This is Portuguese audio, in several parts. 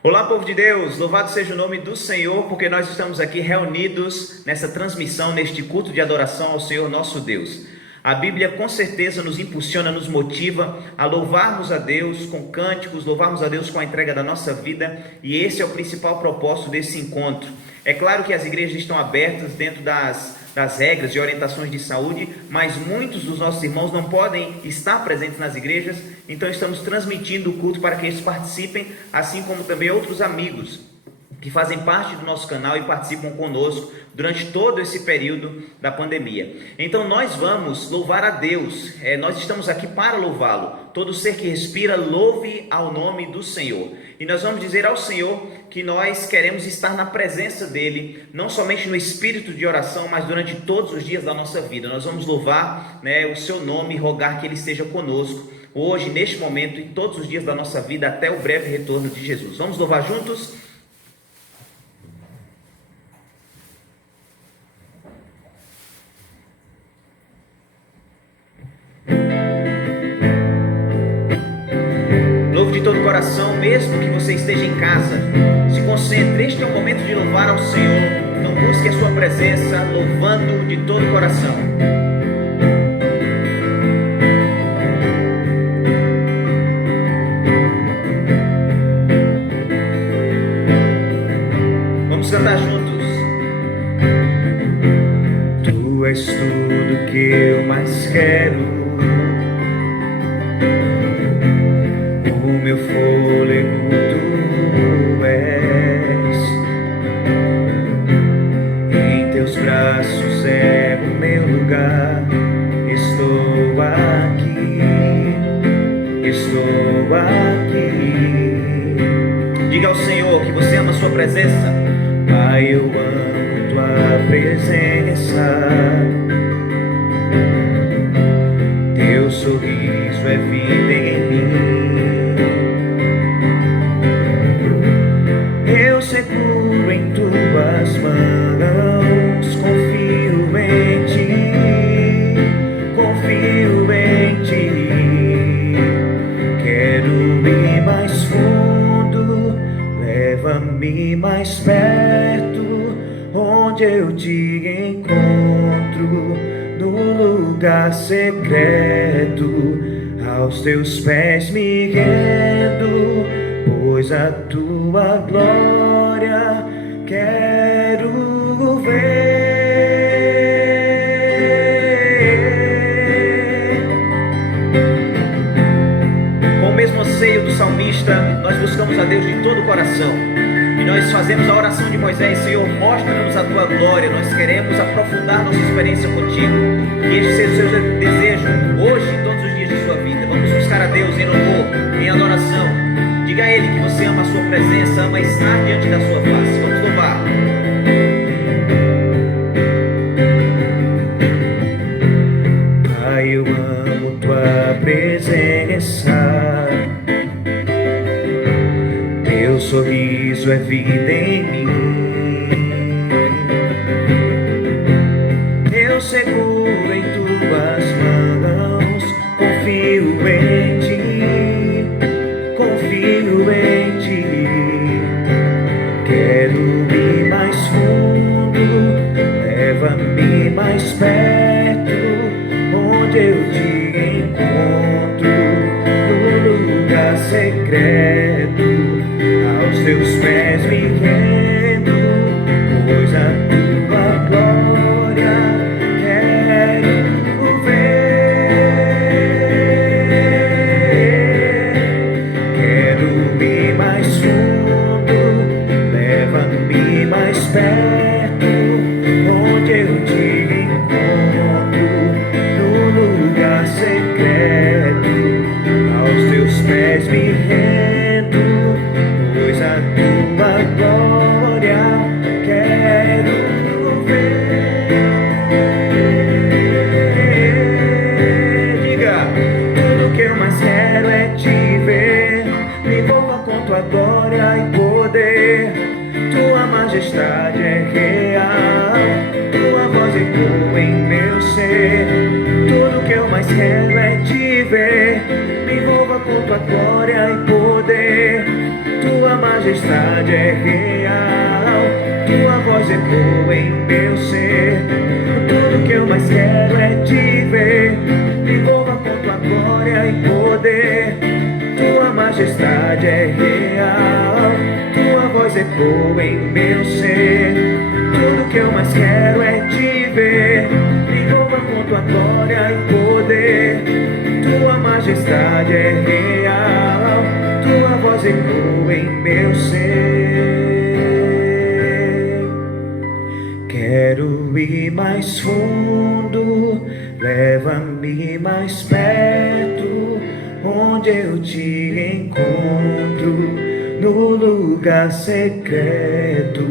Olá, povo de Deus, louvado seja o nome do Senhor, porque nós estamos aqui reunidos nessa transmissão, neste culto de adoração ao Senhor nosso Deus. A Bíblia com certeza nos impulsiona, nos motiva a louvarmos a Deus com cânticos, louvarmos a Deus com a entrega da nossa vida, e esse é o principal propósito desse encontro. É claro que as igrejas estão abertas dentro das regras e orientações de saúde, mas muitos dos nossos irmãos não podem estar presentes nas igrejas, então estamos transmitindo o culto para que eles participem, assim como também outros amigos que fazem parte do nosso canal e participam conosco durante todo esse período da pandemia. Então nós vamos louvar a Deus, nós estamos aqui para louvá-lo. Todo ser que respira, louve ao nome do Senhor. E nós vamos dizer ao Senhor que nós queremos estar na presença dEle, não somente no espírito de oração, mas durante todos os dias da nossa vida. Nós vamos louvar o seu nome e rogar que Ele esteja conosco, hoje, neste momento e todos os dias da nossa vida, até o breve retorno de Jesus. Vamos louvar juntos? Louve de todo o coração, mesmo que você esteja em casa. Se concentre, este é o momento de louvar ao Senhor. Então busque a sua presença, louvando de todo o coração. Vamos cantar juntos. Tu és tudo que eu mais quero, o meu fôlego tu és, em teus braços é o meu lugar. Estou aqui, estou aqui. Diga ao Senhor que você ama a sua presença. Pai, eu amo tua presença, teu sorriso é vida em mim. Eu seguro em tuas mãos, confio em ti, confio em ti. Quero ir mais fundo, leva-me mais perto, onde eu te encontro, no lugar secreto, aos teus pés me rendo, pois a tua glória quero ver. Com o mesmo anseio do salmista, nós buscamos a Deus de todo o coração. E nós fazemos a oração de Moisés: Senhor, mostra-nos a tua glória. Nós queremos aprofundar nossa experiência contigo. Que este seja o seu desejo hoje e todos os dias de sua vida. Vamos buscar a Deus em louvor, em adoração. Diga a Ele que você ama a sua presença, ama estar diante da sua face. Vamos louvar. Pai, eu amo tua presença, teu sorriso é vida em mim. Eu seguro em tuas mãos, confio em ti, confio em ti. Quero ir mais fundo, leva-me mais perto, onde eu te encontro, no lugar secreto, aos teus pés me rendo, pois a tua glória quero ver. Quero ir mais fundo, leva-me mais perto, onde eu te encontro, no lugar secreto, aos teus pés me rendo, pois a tua glória quero ver. Diga, tudo que eu mais quero é te ver. Me envolva com tua glória e poder. Tua majestade é real, tua voz ecoa em meu ser. Tudo que eu mais quero é te ver. Me envolva com tua glória e poder. Tua majestade majestade é real, tua voz ecoa em meu ser. Tudo que eu mais quero é te ver, me envolva com tua glória e poder. Tua majestade é real, tua voz ecoa em meu ser. Tudo que eu mais quero é te ver, me envolva com tua glória e poder. Tua majestade é real, tua voz ecoa em meu ser. Quero ir mais fundo, leva-me mais perto, onde eu te encontro, no lugar secreto.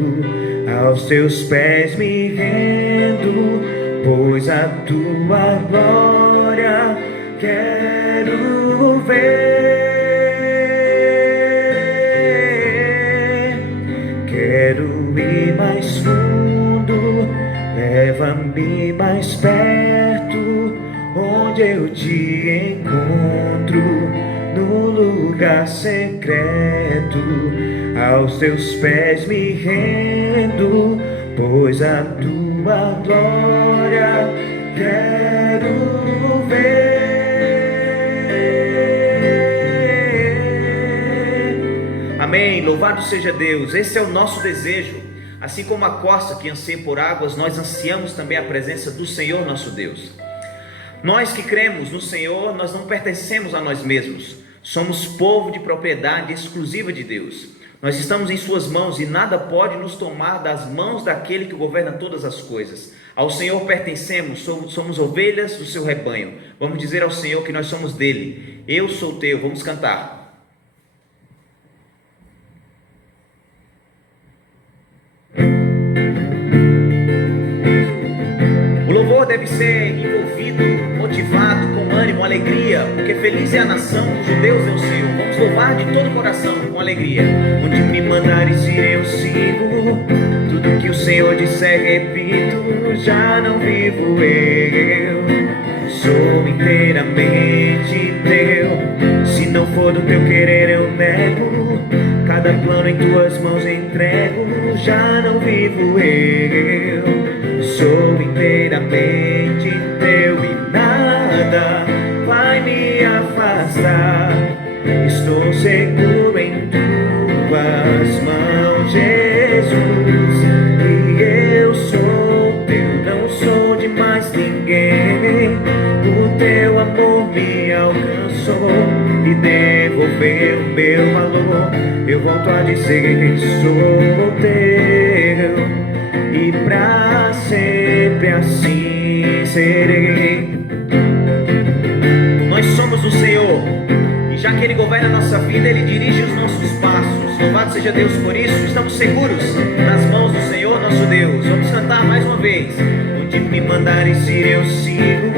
Aos teus pés me rendo, pois a tua glória quero ver. Quero ir mais fundo, leva-me mais perto, onde eu te encontro, no lugar secreto. Aos teus pés me rendo, pois a tua glória quero ver. Amém. Louvado seja Deus. Esse é o nosso desejo. Assim como a costa que anseia por águas, nós ansiamos também a presença do Senhor nosso Deus. Nós que cremos no Senhor, nós não pertencemos a nós mesmos. Somos povo de propriedade exclusiva de Deus. Nós estamos em suas mãos e nada pode nos tomar das mãos daquele que governa todas as coisas. Ao Senhor pertencemos, somos ovelhas do seu rebanho. Vamos dizer ao Senhor que nós somos dele. Eu sou teu. Vamos cantar. O louvor deve ser envolvido, motivado, com ânimo, alegria, porque feliz é a nação cujo Deus é o Senhor. Vamos louvar de todo o coração, com alegria. Onde me mandares ir eu sigo, tudo que o Senhor disser repito, já não vivo eu, sou inteiramente teu. Se não for do teu querer eu nego, cada plano em tuas mãos entrego, já não vivo eu, sou inteiramente teu e nada vai me afastar. Estou seguro em tuas mãos, Jesus, e eu sou teu, não sou de mais ninguém. O teu amor me alcançou e devolveu o meu valor. Eu volto a dizer que sou teu e pra sempre assim serei. Nós somos do Senhor, e já que Ele governa a nossa vida, Ele dirige os nossos passos. Louvado seja Deus por isso. Estamos seguros nas mãos do Senhor nosso Deus. Vamos cantar mais uma vez. Onde me mandares ir eu sigo,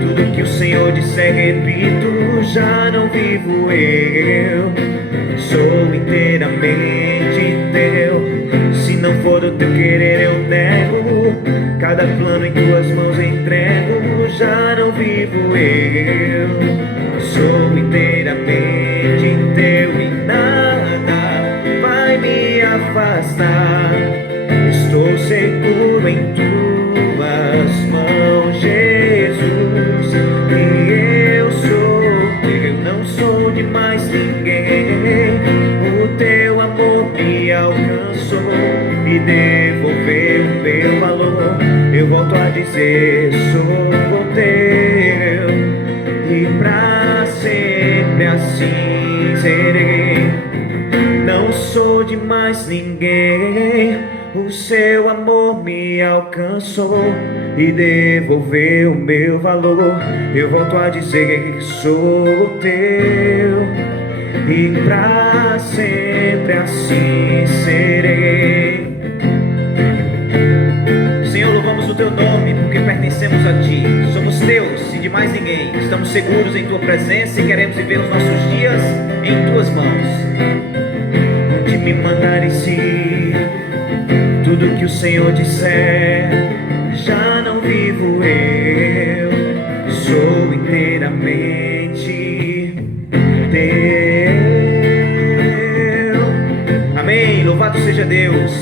tudo que o Senhor disser repito, já não vivo eu, sou inteiramente teu. Se não for do teu querer eu nego, cada plano em tuas mãos entrego, já não vivo eu, sou inteiramente teu e nada vai me afastar. Estou seguro em tuas mãos, Jesus, e eu sou teu, não sou de mais ninguém. O teu amor me alcançou e devolveu o meu valor. Eu volto a dizer, sou teu e pra sempre assim serei. Não sou de mais ninguém, o seu amor me alcançou e devolveu o meu valor. Eu volto a dizer que sou teu e pra sempre assim serei. Senhor, louvamos o teu nome porque pertencemos a ti. Somos teus e de mais ninguém. Estamos seguros em tua presença e queremos viver os nossos dias em tuas mãos. Onde me mandares ir, tudo que o Senhor disser, já não vivo eu, sou inteiramente teu. louvado seja Deus.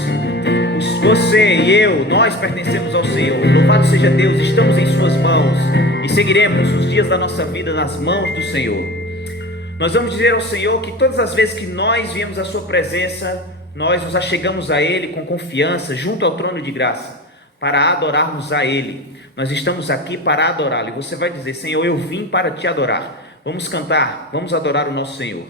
Você e eu, nós pertencemos ao Senhor. Louvado seja Deus, estamos em suas mãos e seguiremos os dias da nossa vida nas mãos do Senhor. Nós vamos dizer ao Senhor que todas as vezes que nós viemos à sua presença, nós nos achegamos a Ele com confiança, junto ao trono de graça, para adorarmos a Ele. Nós estamos aqui para adorá-lo. E você vai dizer: Senhor, eu vim para te adorar. Vamos cantar, vamos adorar o nosso Senhor.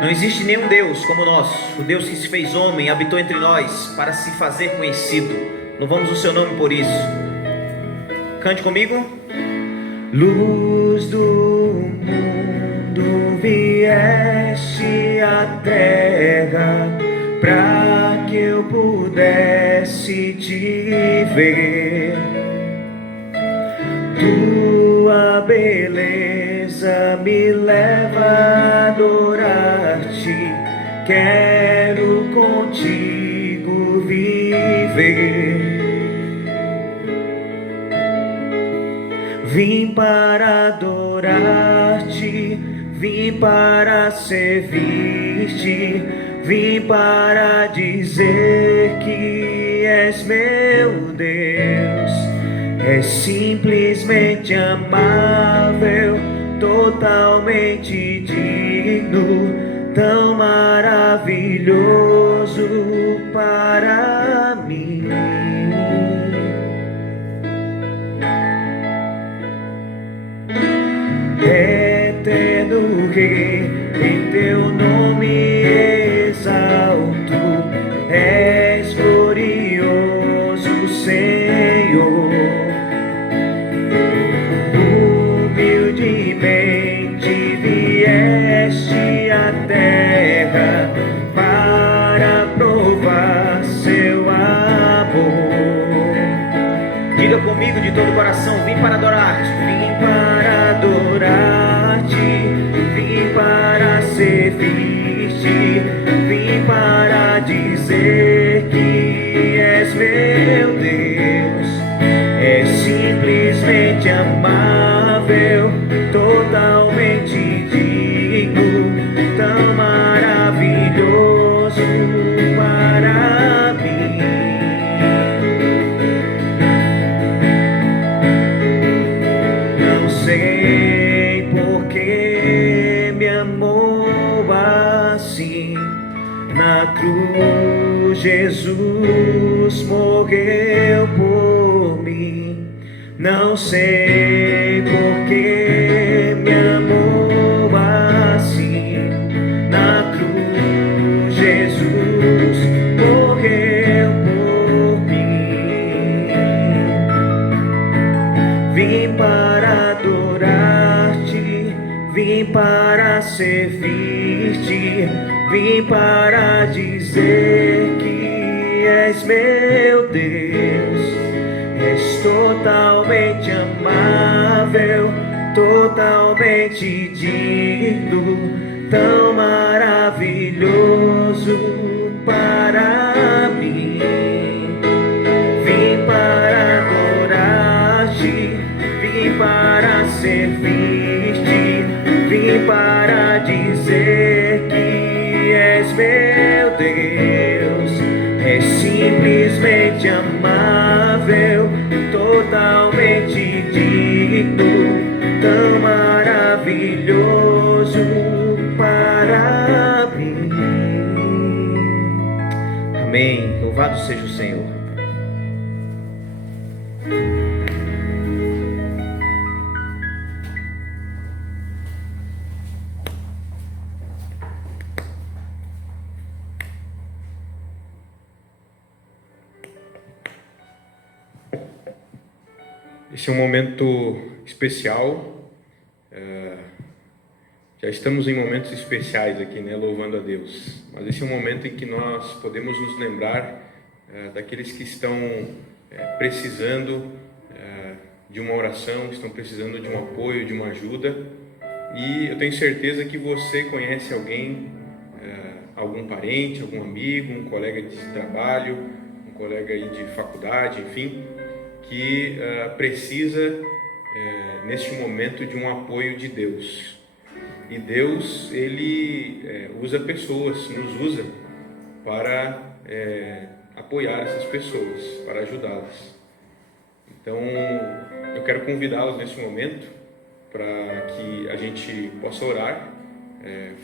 Não existe nenhum Deus como o nosso. O Deus que se fez homem, habitou entre nós para se fazer conhecido. Louvamos o seu nome por isso. Cante comigo. Luz do mundo, vieste à terra para que eu pudesse te ver. Tua beleza me leva a adorar-te. Quero contigo viver. Vim para adorar-te, vim para servir-te, vim para dizer que és meu Deus. És simplesmente amável, totalmente digno, tão maravilhoso para mim. Eterno Rei, em teu nome exalto, és glorioso Senhor. Humildemente vieste à terra para provar seu amor. Diga comigo de todo o coração: vim para adorar-te, vim para adorar-te, vim para servir-te, vim para dizer que és meu Deus. És simplesmente amável, totalmente digno, tão maravilhoso para mim. Não sei por que me amou assim. Na cruz Jesus morreu por mim. Não sei por que me amou assim. Na cruz Jesus morreu por mim. Vim para adorar-te, vim para servir-te, vim para dizer que és meu Deus. És totalmente amável, totalmente digno, tão maravilhoso para mim. Vim para adorar-te, vim para servir-te, vim para dizer que és meu Deus. És simplesmente amável, totalmente digno, tão maravilhoso para mim. Amém. Louvado seja o Senhor. Esse é um momento especial. Já estamos em momentos especiais aqui, né, louvando a Deus. Mas esse é um momento em que nós podemos nos lembrar daqueles que estão precisando de uma oração, estão precisando de um apoio, de uma ajuda. E eu tenho certeza que você conhece alguém, algum parente, algum amigo, um colega de trabalho, um colega aí de faculdade, enfim, que precisa neste momento de um apoio de Deus. E Deus, Ele usa pessoas, nos usa para apoiar essas pessoas, para ajudá-las. Então, eu quero convidá-los nesse momento para que a gente possa orar,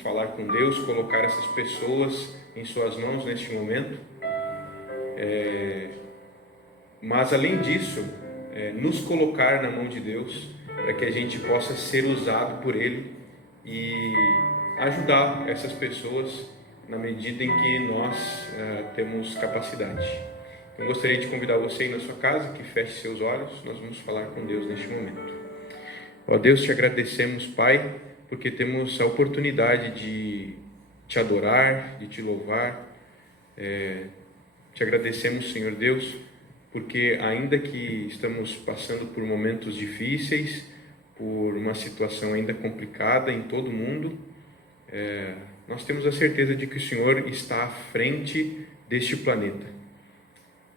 falar com Deus, colocar essas pessoas em suas mãos neste momento. Mas, além disso, nos colocar na mão de Deus para que a gente possa ser usado por Ele e ajudar essas pessoas na medida em que nós temos capacidade. Eu gostaria de convidar você aí na sua casa, que feche seus olhos, nós vamos falar com Deus neste momento. Ó Deus, te agradecemos, Pai, porque temos a oportunidade de te adorar, de te louvar. Te agradecemos, Senhor Deus, porque ainda que estamos passando por momentos difíceis, por uma situação ainda complicada em todo o mundo, nós temos a certeza de que o Senhor está à frente deste planeta.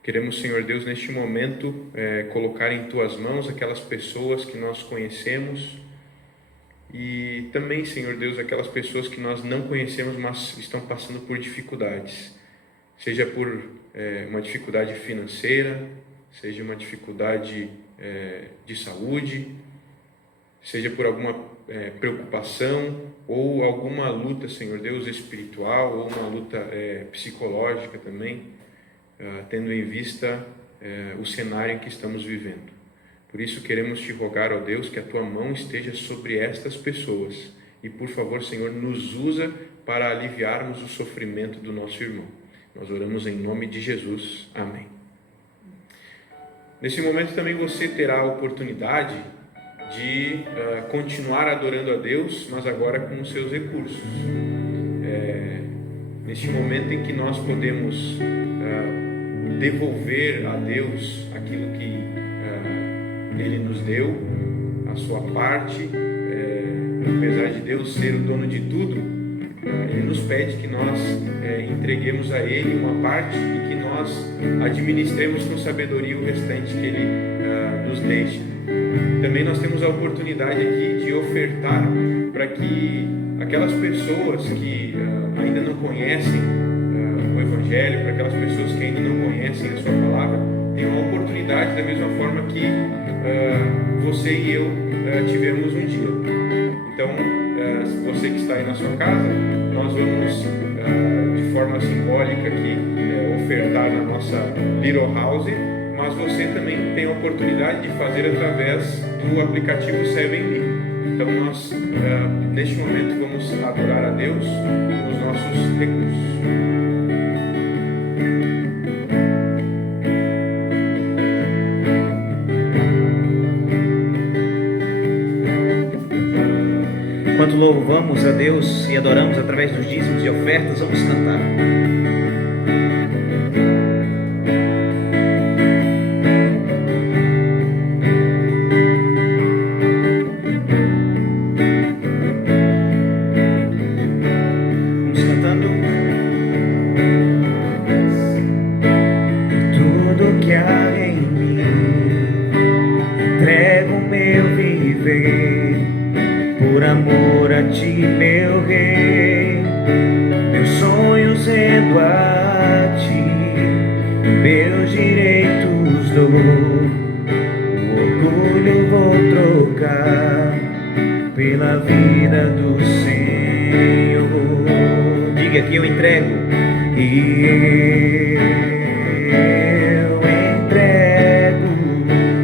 Queremos, Senhor Deus, neste momento, colocar em Tuas mãos aquelas pessoas que nós conhecemos e também, Senhor Deus, aquelas pessoas que nós não conhecemos, mas estão passando por dificuldades. Seja por uma dificuldade financeira, seja uma dificuldade de saúde, seja por alguma preocupação ou alguma luta, Senhor Deus, espiritual ou uma luta psicológica também, tendo em vista o cenário em que estamos vivendo. Por isso queremos te rogar, ó Deus, que a Tua mão esteja sobre estas pessoas e, por favor, Senhor, nos usa para aliviarmos o sofrimento do nosso irmão. Nós oramos em nome de Jesus. Amém. Nesse momento também você terá a oportunidade de continuar adorando a Deus, mas agora com os seus recursos. Neste momento em que nós podemos devolver a Deus aquilo que Ele nos deu, a sua parte, apesar de Deus ser o dono de tudo, Ele nos pede que nós entreguemos a Ele uma parte e que nós administremos com sabedoria o restante que Ele nos deixa. Também nós temos a oportunidade aqui de ofertar para que aquelas pessoas que ainda não conhecem o Evangelho, para aquelas pessoas que ainda não conhecem a sua palavra, tenham a oportunidade da mesma forma que você e eu tivemos um dia. Então, você que está aí na sua casa, nós vamos de forma simbólica aqui ofertar na nossa Little House, mas você também tem a oportunidade de fazer através do aplicativo 7Me. Então nós neste momento vamos adorar a Deus com os nossos recursos. Enquanto louvamos a Deus e adoramos através dos dízimos e ofertas, vamos cantar. Vamos cantando. Tudo que há em mim, entrego o meu viver, por amor a Ti, meu Rei, meus sonhos rendo a Ti, meus direitos dou, o orgulho vou trocar pela vida do Senhor. Diga que eu entrego e eu entrego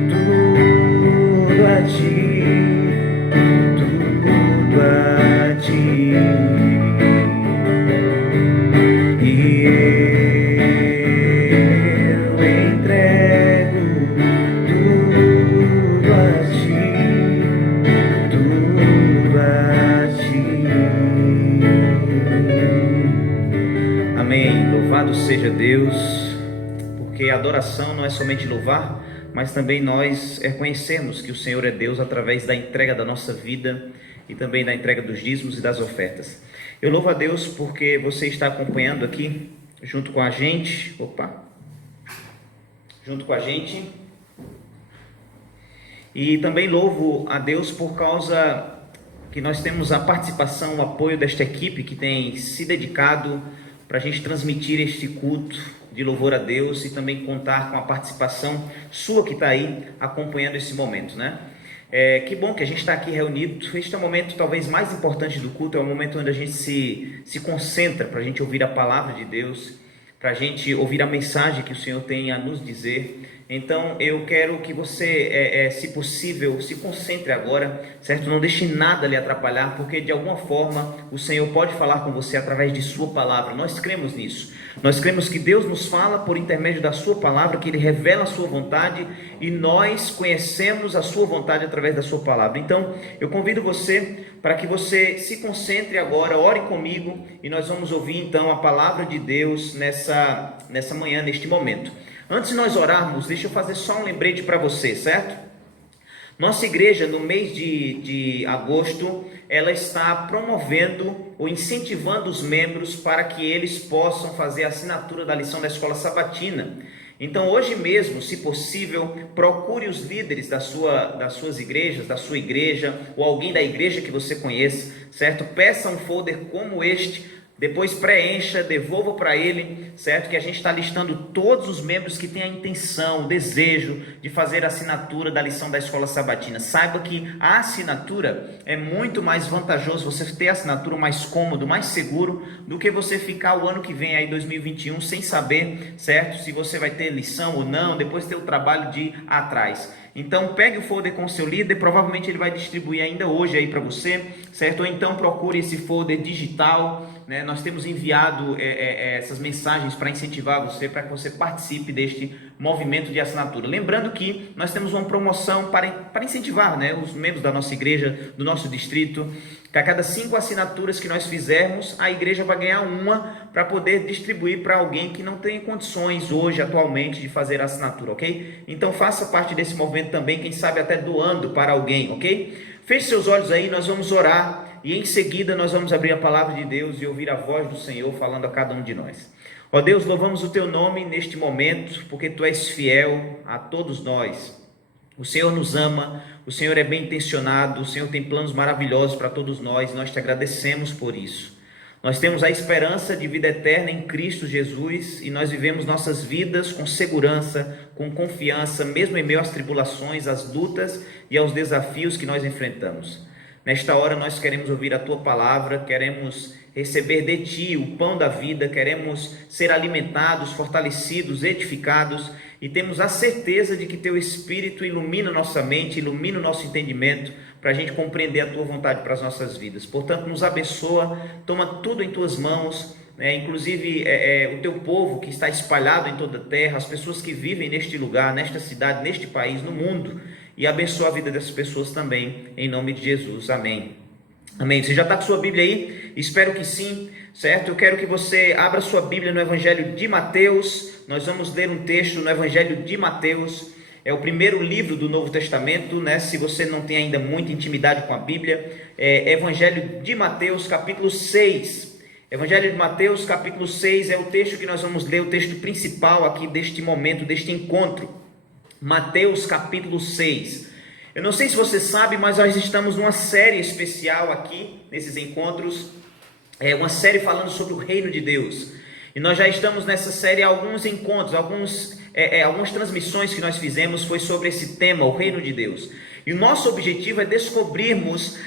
tudo a Ti. Seja Deus, porque a adoração não é somente louvar, mas também nós reconhecemos que o Senhor é Deus através da entrega da nossa vida e também da entrega dos dízimos e das ofertas. Eu louvo a Deus porque você está acompanhando aqui junto com a gente, E também louvo a Deus por causa que nós temos a participação, o apoio desta equipe que tem se dedicado para a gente transmitir este culto de louvor a Deus e também contar com a participação sua que está aí acompanhando esse momento, né? Que bom que a gente está aqui reunido. Este é o momento talvez mais importante do culto, é o momento onde a gente se concentra para a gente ouvir a palavra de Deus, para a gente ouvir a mensagem que o Senhor tem a nos dizer. Então eu quero que você, se possível, se concentre agora, certo? Não deixe nada lhe atrapalhar, porque de alguma forma o Senhor pode falar com você através de sua palavra. Nós cremos nisso. Nós cremos que Deus nos fala por intermédio da sua palavra, que Ele revela a sua vontade e nós conhecemos a sua vontade através da sua palavra. Então eu convido você para que você se concentre agora, ore comigo e nós vamos ouvir então a palavra de Deus nessa manhã, neste momento. Antes de nós orarmos, deixa eu fazer só um lembrete para você, certo? Nossa igreja, no mês de agosto, ela está promovendo ou incentivando os membros para que eles possam fazer a assinatura da lição da escola sabatina. Então, hoje mesmo, se possível, procure os líderes das suas igrejas, da sua igreja, ou alguém da igreja que você conheça, certo? Peça um folder como este. Depois preencha, devolva para ele, certo? Que a gente está listando todos os membros que têm a intenção, o desejo de fazer a assinatura da lição da escola sabatina. Saiba que a assinatura é muito mais vantajoso, você ter a assinatura mais cômodo, mais seguro, do que você ficar o ano que vem, aí 2021, sem saber, certo? Se você vai ter lição ou não, depois ter o trabalho de ir atrás. Então pegue o folder com o seu líder, provavelmente ele vai distribuir ainda hoje aí para você, certo? Ou então procure esse folder digital, né? Nós temos enviado essas mensagens para incentivar você, para que você participe deste movimento de assinatura. Lembrando que nós temos uma promoção para incentivar, né, os membros da nossa igreja, do nosso distrito, que a cada 5 assinaturas que nós fizermos, a igreja vai ganhar uma para poder distribuir para alguém que não tem condições hoje, atualmente, de fazer a assinatura, ok? Então faça parte desse movimento também, quem sabe até doando para alguém, ok? Feche seus olhos aí, nós vamos orar e em seguida nós vamos abrir a palavra de Deus e ouvir a voz do Senhor falando a cada um de nós. Ó Deus, louvamos o Teu nome neste momento, porque Tu és fiel a todos nós. O Senhor nos ama, o Senhor é bem intencionado, o Senhor tem planos maravilhosos para todos nós, nós Te agradecemos por isso. Nós temos a esperança de vida eterna em Cristo Jesus e nós vivemos nossas vidas com segurança, com confiança, mesmo em meio às tribulações, às lutas e aos desafios que nós enfrentamos. Nesta hora nós queremos ouvir a Tua palavra, queremos receber de Ti o pão da vida, queremos ser alimentados, fortalecidos, edificados e temos a certeza de que Teu Espírito ilumina nossa mente, ilumina o nosso entendimento para a gente compreender a Tua vontade para as nossas vidas. Portanto, nos abençoa, toma tudo em Tuas mãos, né? Inclusive o Teu povo que está espalhado em toda a terra, as pessoas que vivem neste lugar, nesta cidade, neste país, no mundo, e abençoa a vida dessas pessoas também, em nome de Jesus, amém. Amém. Você já está com sua Bíblia aí? Espero que sim, certo? Eu quero que você abra sua Bíblia no Evangelho de Mateus. Nós vamos ler um texto no Evangelho de Mateus. É o primeiro livro do Novo Testamento, né? Se você não tem ainda muita intimidade com a Bíblia, Evangelho de Mateus, capítulo 6. Evangelho de Mateus, capítulo 6 é o texto que nós vamos ler, o texto principal aqui deste momento, deste encontro. Mateus, capítulo 6. Eu não sei se você sabe, mas nós estamos numa série especial aqui, nesses encontros, uma série falando sobre o reino de Deus. E nós já estamos nessa série há alguns encontros, algumas transmissões que nós fizemos foi sobre esse tema, o reino de Deus. E o nosso objetivo é descobrirmos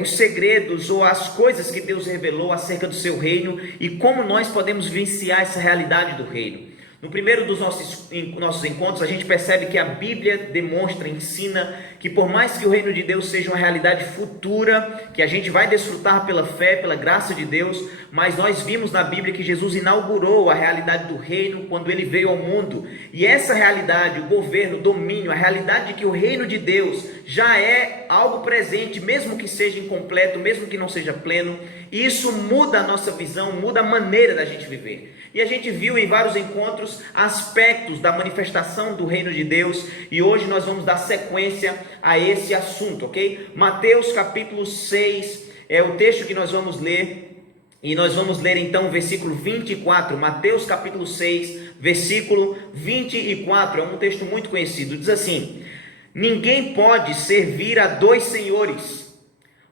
os segredos ou as coisas que Deus revelou acerca do seu reino e como nós podemos vivenciar essa realidade do reino. No primeiro dos nossos encontros, a gente percebe que a Bíblia demonstra, ensina que por mais que o reino de Deus seja uma realidade futura, que a gente vai desfrutar pela fé, pela graça de Deus, mas nós vimos na Bíblia que Jesus inaugurou a realidade do reino quando ele veio ao mundo. E essa realidade, o governo, o domínio, a realidade de que o reino de Deus já é algo presente, mesmo que seja incompleto, mesmo que não seja pleno, e isso muda a nossa visão, muda a maneira da gente viver. E a gente viu em vários encontros aspectos da manifestação do reino de Deus e hoje nós vamos dar sequência a esse assunto, ok? Mateus capítulo 6 é o texto que nós vamos ler e nós vamos ler então o versículo 24, Mateus capítulo 6, versículo 24, é um texto muito conhecido, diz assim: Ninguém pode servir a dois senhores,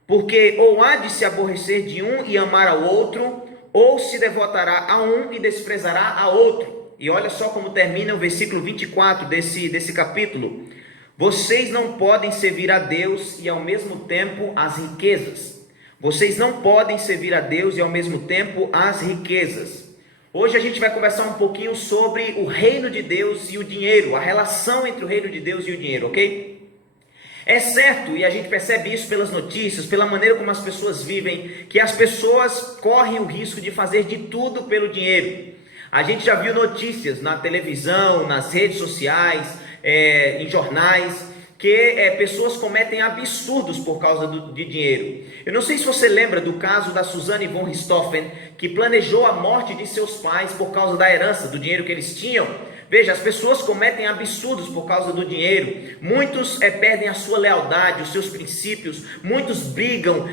porque ou há de se aborrecer de um e amar ao outro, ou se devotará a um e desprezará a outro. E olha só como termina o versículo 24 desse capítulo. Vocês não podem servir a Deus e ao mesmo tempo as riquezas. Vocês não podem servir a Deus e ao mesmo tempo as riquezas. Hoje a gente vai conversar um pouquinho sobre o reino de Deus e o dinheiro, a relação entre o reino de Deus e o dinheiro, ok? É certo, e a gente percebe isso pelas notícias, pela maneira como as pessoas vivem, que as pessoas correm o risco de fazer de tudo pelo dinheiro. A gente já viu notícias na televisão, nas redes sociais, em jornais, que pessoas cometem absurdos por causa de dinheiro. Eu não sei se você lembra do caso da Suzanne von Richthofen, que planejou a morte de seus pais por causa da herança, do dinheiro que eles tinham. Veja, as pessoas cometem absurdos por causa do dinheiro. Muitos perdem a sua lealdade, os seus princípios. Muitos brigam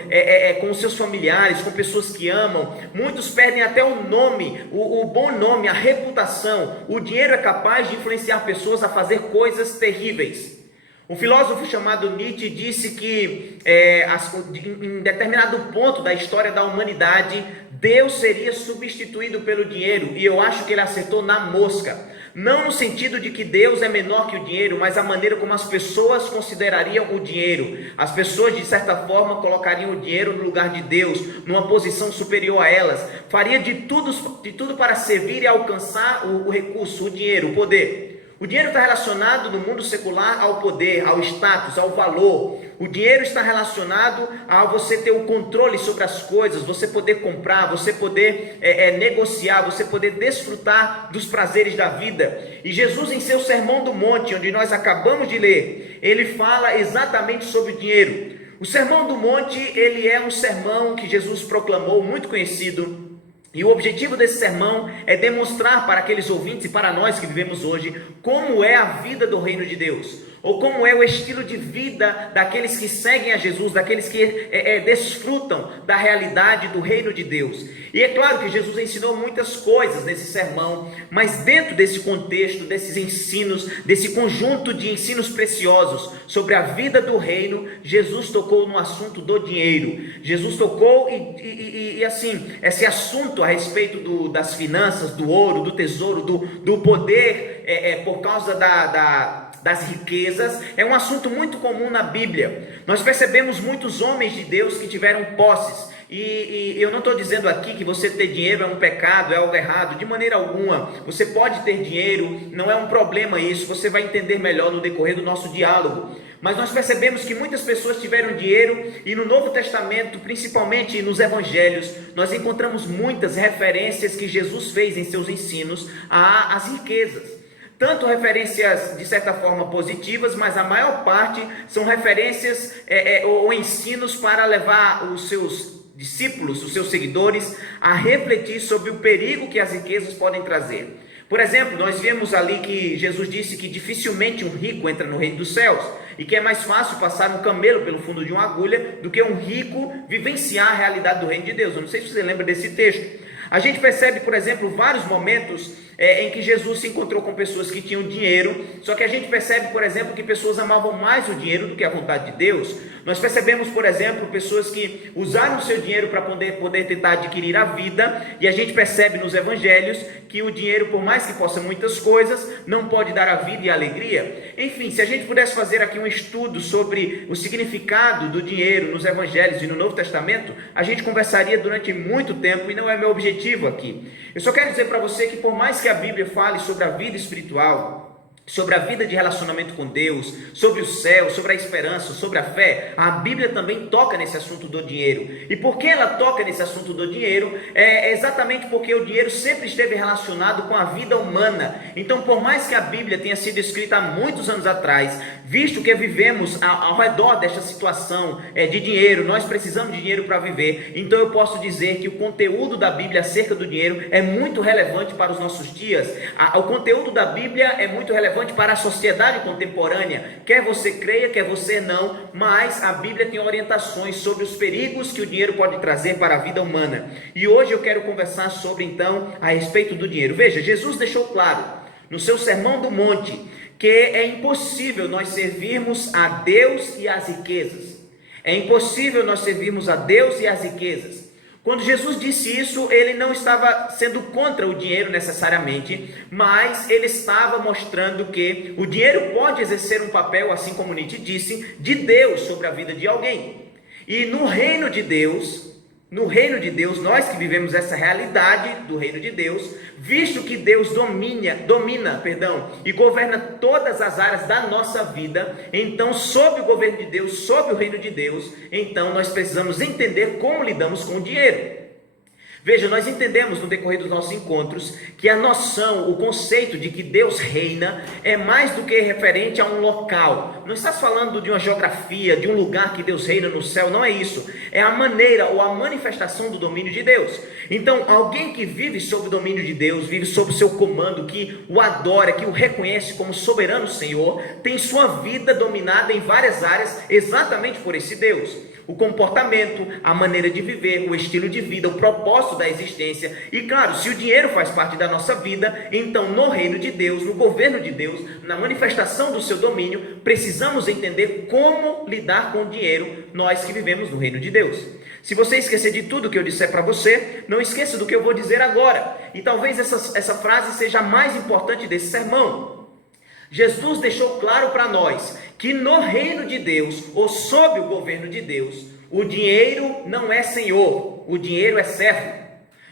com os seus familiares, com pessoas que amam. Muitos perdem até o nome, o bom nome, a reputação. O dinheiro é capaz de influenciar pessoas a fazer coisas terríveis. Um filósofo chamado Nietzsche disse que em determinado ponto da história da humanidade, Deus seria substituído pelo dinheiro, e eu acho que ele acertou na mosca. Não no sentido de que Deus é menor que o dinheiro, mas a maneira como as pessoas considerariam o dinheiro. As pessoas, de certa forma, colocariam o dinheiro no lugar de Deus, numa posição superior a elas. Faria de tudo para servir e alcançar o recurso, o dinheiro, o poder. O dinheiro está relacionado no mundo secular ao poder, ao status, ao valor. O dinheiro está relacionado a você ter o controle sobre as coisas, você poder comprar, você poder negociar, você poder desfrutar dos prazeres da vida. E Jesus, em seu Sermão do Monte, onde nós acabamos de ler, ele fala exatamente sobre o dinheiro. O Sermão do Monte, ele é um sermão que Jesus proclamou, muito conhecido. E o objetivo desse sermão é demonstrar para aqueles ouvintes e para nós que vivemos hoje como é a vida do reino de Deus, ou como é o estilo de vida daqueles que seguem a Jesus, daqueles que desfrutam da realidade do reino de Deus. E é claro que Jesus ensinou muitas coisas nesse sermão, mas dentro desse contexto, desses ensinos, desse conjunto de ensinos preciosos sobre a vida do reino, Jesus tocou no assunto do dinheiro. Jesus tocou e assim, esse assunto a respeito das finanças, do ouro, do tesouro, do poder por causa das riquezas, é um assunto muito comum na Bíblia. Nós percebemos muitos homens de Deus que tiveram posses, e eu não estou dizendo aqui que você ter dinheiro é um pecado, é algo errado, de maneira alguma. Você pode ter dinheiro, não é um problema isso, você vai entender melhor no decorrer do nosso diálogo. Mas nós percebemos que muitas pessoas tiveram dinheiro, e no Novo Testamento, principalmente nos Evangelhos, nós encontramos muitas referências que Jesus fez em seus ensinos às riquezas. Tanto referências de certa forma positivas, mas a maior parte são referências ou ensinos para levar os seus discípulos, os seus seguidores, a refletir sobre o perigo que as riquezas podem trazer. Por exemplo, nós vemos ali que Jesus disse que dificilmente um rico entra no reino dos céus, e que é mais fácil passar um camelo pelo fundo de uma agulha do que um rico vivenciar a realidade do reino de Deus. Eu não sei se você lembra desse texto. A gente percebe, por exemplo, vários momentos em que Jesus se encontrou com pessoas que tinham dinheiro, só que a gente percebe, por exemplo, que pessoas amavam mais o dinheiro do que a vontade de Deus. Nós percebemos, por exemplo, pessoas que usaram o seu dinheiro para poder tentar adquirir a vida, e a gente percebe nos evangelhos que o dinheiro, por mais que possa muitas coisas, não pode dar a vida e a alegria. Enfim, se a gente pudesse fazer aqui um estudo sobre o significado do dinheiro nos evangelhos e no Novo Testamento, a gente conversaria durante muito tempo, e não é meu objetivo aqui. Eu só quero dizer para você que, por mais que a Bíblia fale sobre a vida espiritual, sobre a vida de relacionamento com Deus, sobre o céu, sobre a esperança, sobre a fé, a Bíblia também toca nesse assunto do dinheiro. E por que ela toca nesse assunto do dinheiro? É exatamente porque o dinheiro sempre esteve relacionado com a vida humana. Então, por mais que a Bíblia tenha sido escrita há muitos anos atrás, visto que vivemos ao redor desta situação de dinheiro, nós precisamos de dinheiro para viver, então eu posso dizer que o conteúdo da Bíblia acerca do dinheiro é muito relevante para os nossos dias. O conteúdo da Bíblia é muito relevante para a sociedade contemporânea, quer você creia, quer você não, mas a Bíblia tem orientações sobre os perigos que o dinheiro pode trazer para a vida humana. E hoje eu quero conversar sobre, então, a respeito do dinheiro. Veja, Jesus deixou claro no seu Sermão do Monte que é impossível nós servirmos a Deus e às riquezas. É impossível nós servirmos a Deus e às riquezas. Quando Jesus disse isso, ele não estava sendo contra o dinheiro necessariamente, mas ele estava mostrando que o dinheiro pode exercer um papel, assim como Nietzsche disse, de Deus sobre a vida de alguém. E no reino de Deus, nós que vivemos essa realidade do reino de Deus, visto que Deus domina e governa todas as áreas da nossa vida, então sob o governo de Deus, sob o reino de Deus, então nós precisamos entender como lidamos com o dinheiro. Veja, nós entendemos no decorrer dos nossos encontros que a noção, o conceito de que Deus reina é mais do que referente a um local. Não estás falando de uma geografia, de um lugar que Deus reina no céu, não é isso. É a maneira ou a manifestação do domínio de Deus. Então, alguém que vive sob o domínio de Deus, vive sob o seu comando, que o adora, que o reconhece como soberano Senhor, tem sua vida dominada em várias áreas exatamente por esse Deus. O comportamento, a maneira de viver, o estilo de vida, o propósito da existência. E claro, se o dinheiro faz parte da nossa vida, então no reino de Deus, no governo de Deus, na manifestação do seu domínio, precisamos entender como lidar com o dinheiro, nós que vivemos no reino de Deus. Se você esquecer de tudo que eu disser para você, não esqueça do que eu vou dizer agora. E talvez essa frase seja a mais importante desse sermão. Jesus deixou claro para nós que no reino de Deus, ou sob o governo de Deus, o dinheiro não é senhor, o dinheiro é servo.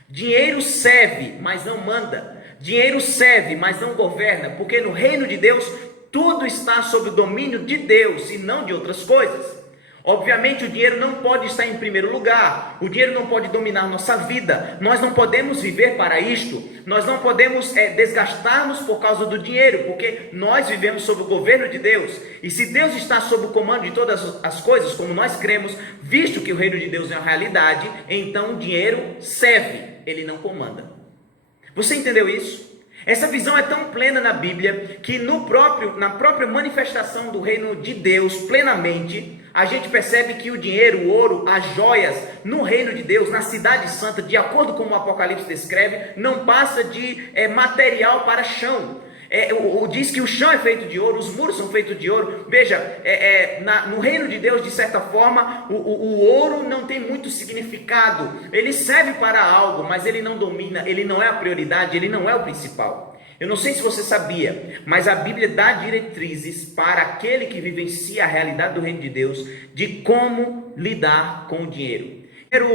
Dinheiro serve, mas não manda. Dinheiro serve, mas não governa, porque no reino de Deus, tudo está sob o domínio de Deus e não de outras coisas. Obviamente o dinheiro não pode estar em primeiro lugar, o dinheiro não pode dominar nossa vida, nós não podemos viver para isto, nós não podemos desgastar-nos por causa do dinheiro, porque nós vivemos sob o governo de Deus, e se Deus está sob o comando de todas as coisas, como nós cremos, visto que o reino de Deus é uma realidade, então o dinheiro serve, ele não comanda. Você entendeu isso? Essa visão é tão plena na Bíblia, que na própria manifestação do reino de Deus plenamente, a gente percebe que o dinheiro, o ouro, as joias, no reino de Deus, na cidade santa, de acordo com o Apocalipse descreve, não passa de material para chão. Diz que o chão é feito de ouro, os muros são feitos de ouro. Veja, no reino de Deus, de certa forma, o ouro não tem muito significado. Ele serve para algo, mas ele não domina, ele não é a prioridade, ele não é o principal. Eu não sei se você sabia, mas a Bíblia dá diretrizes para aquele que vivencia a realidade do reino de Deus, de como lidar com o dinheiro.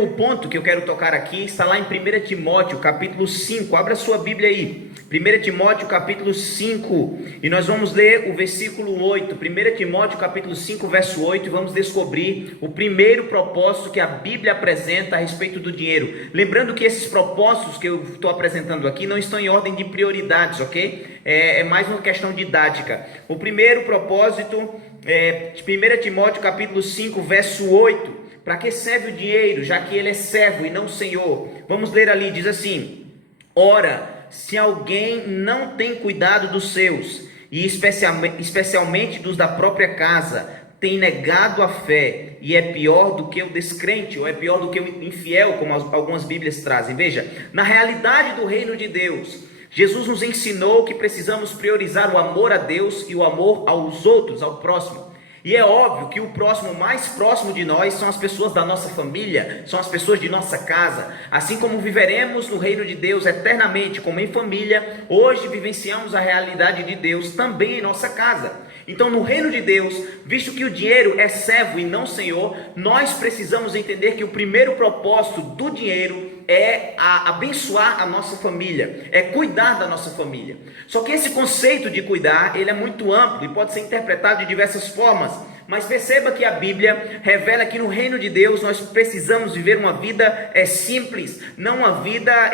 O ponto que eu quero tocar aqui está lá em 1 Timóteo, capítulo 5. Abra sua Bíblia aí. 1 Timóteo, capítulo 5. E nós vamos ler o versículo 8. 1 Timóteo, capítulo 5, verso 8. E vamos descobrir o primeiro propósito que a Bíblia apresenta a respeito do dinheiro. Lembrando que esses propósitos que eu estou apresentando aqui não estão em ordem de prioridades, ok? É mais uma questão didática. O primeiro propósito é 1 Timóteo, capítulo 5, verso 8. Para que serve o dinheiro, já que ele é servo e não senhor? Vamos ler ali, diz assim: ora, se alguém não tem cuidado dos seus, e especialmente dos da própria casa, tem negado a fé, e é pior do que o descrente, ou é pior do que o infiel, como algumas Bíblias trazem. Veja, na realidade do reino de Deus, Jesus nos ensinou que precisamos priorizar o amor a Deus e o amor aos outros, ao próximo. E é óbvio que o próximo, mais próximo de nós, são as pessoas da nossa família, são as pessoas de nossa casa. Assim como viveremos no reino de Deus eternamente, como em família, hoje vivenciamos a realidade de Deus também em nossa casa. Então, no reino de Deus, visto que o dinheiro é servo e não senhor, nós precisamos entender que o primeiro propósito do dinheiro é abençoar a nossa família, é cuidar da nossa família. Só que esse conceito de cuidar, ele é muito amplo e pode ser interpretado de diversas formas. Mas perceba que a Bíblia revela que no reino de Deus nós precisamos viver uma vida simples, não uma vida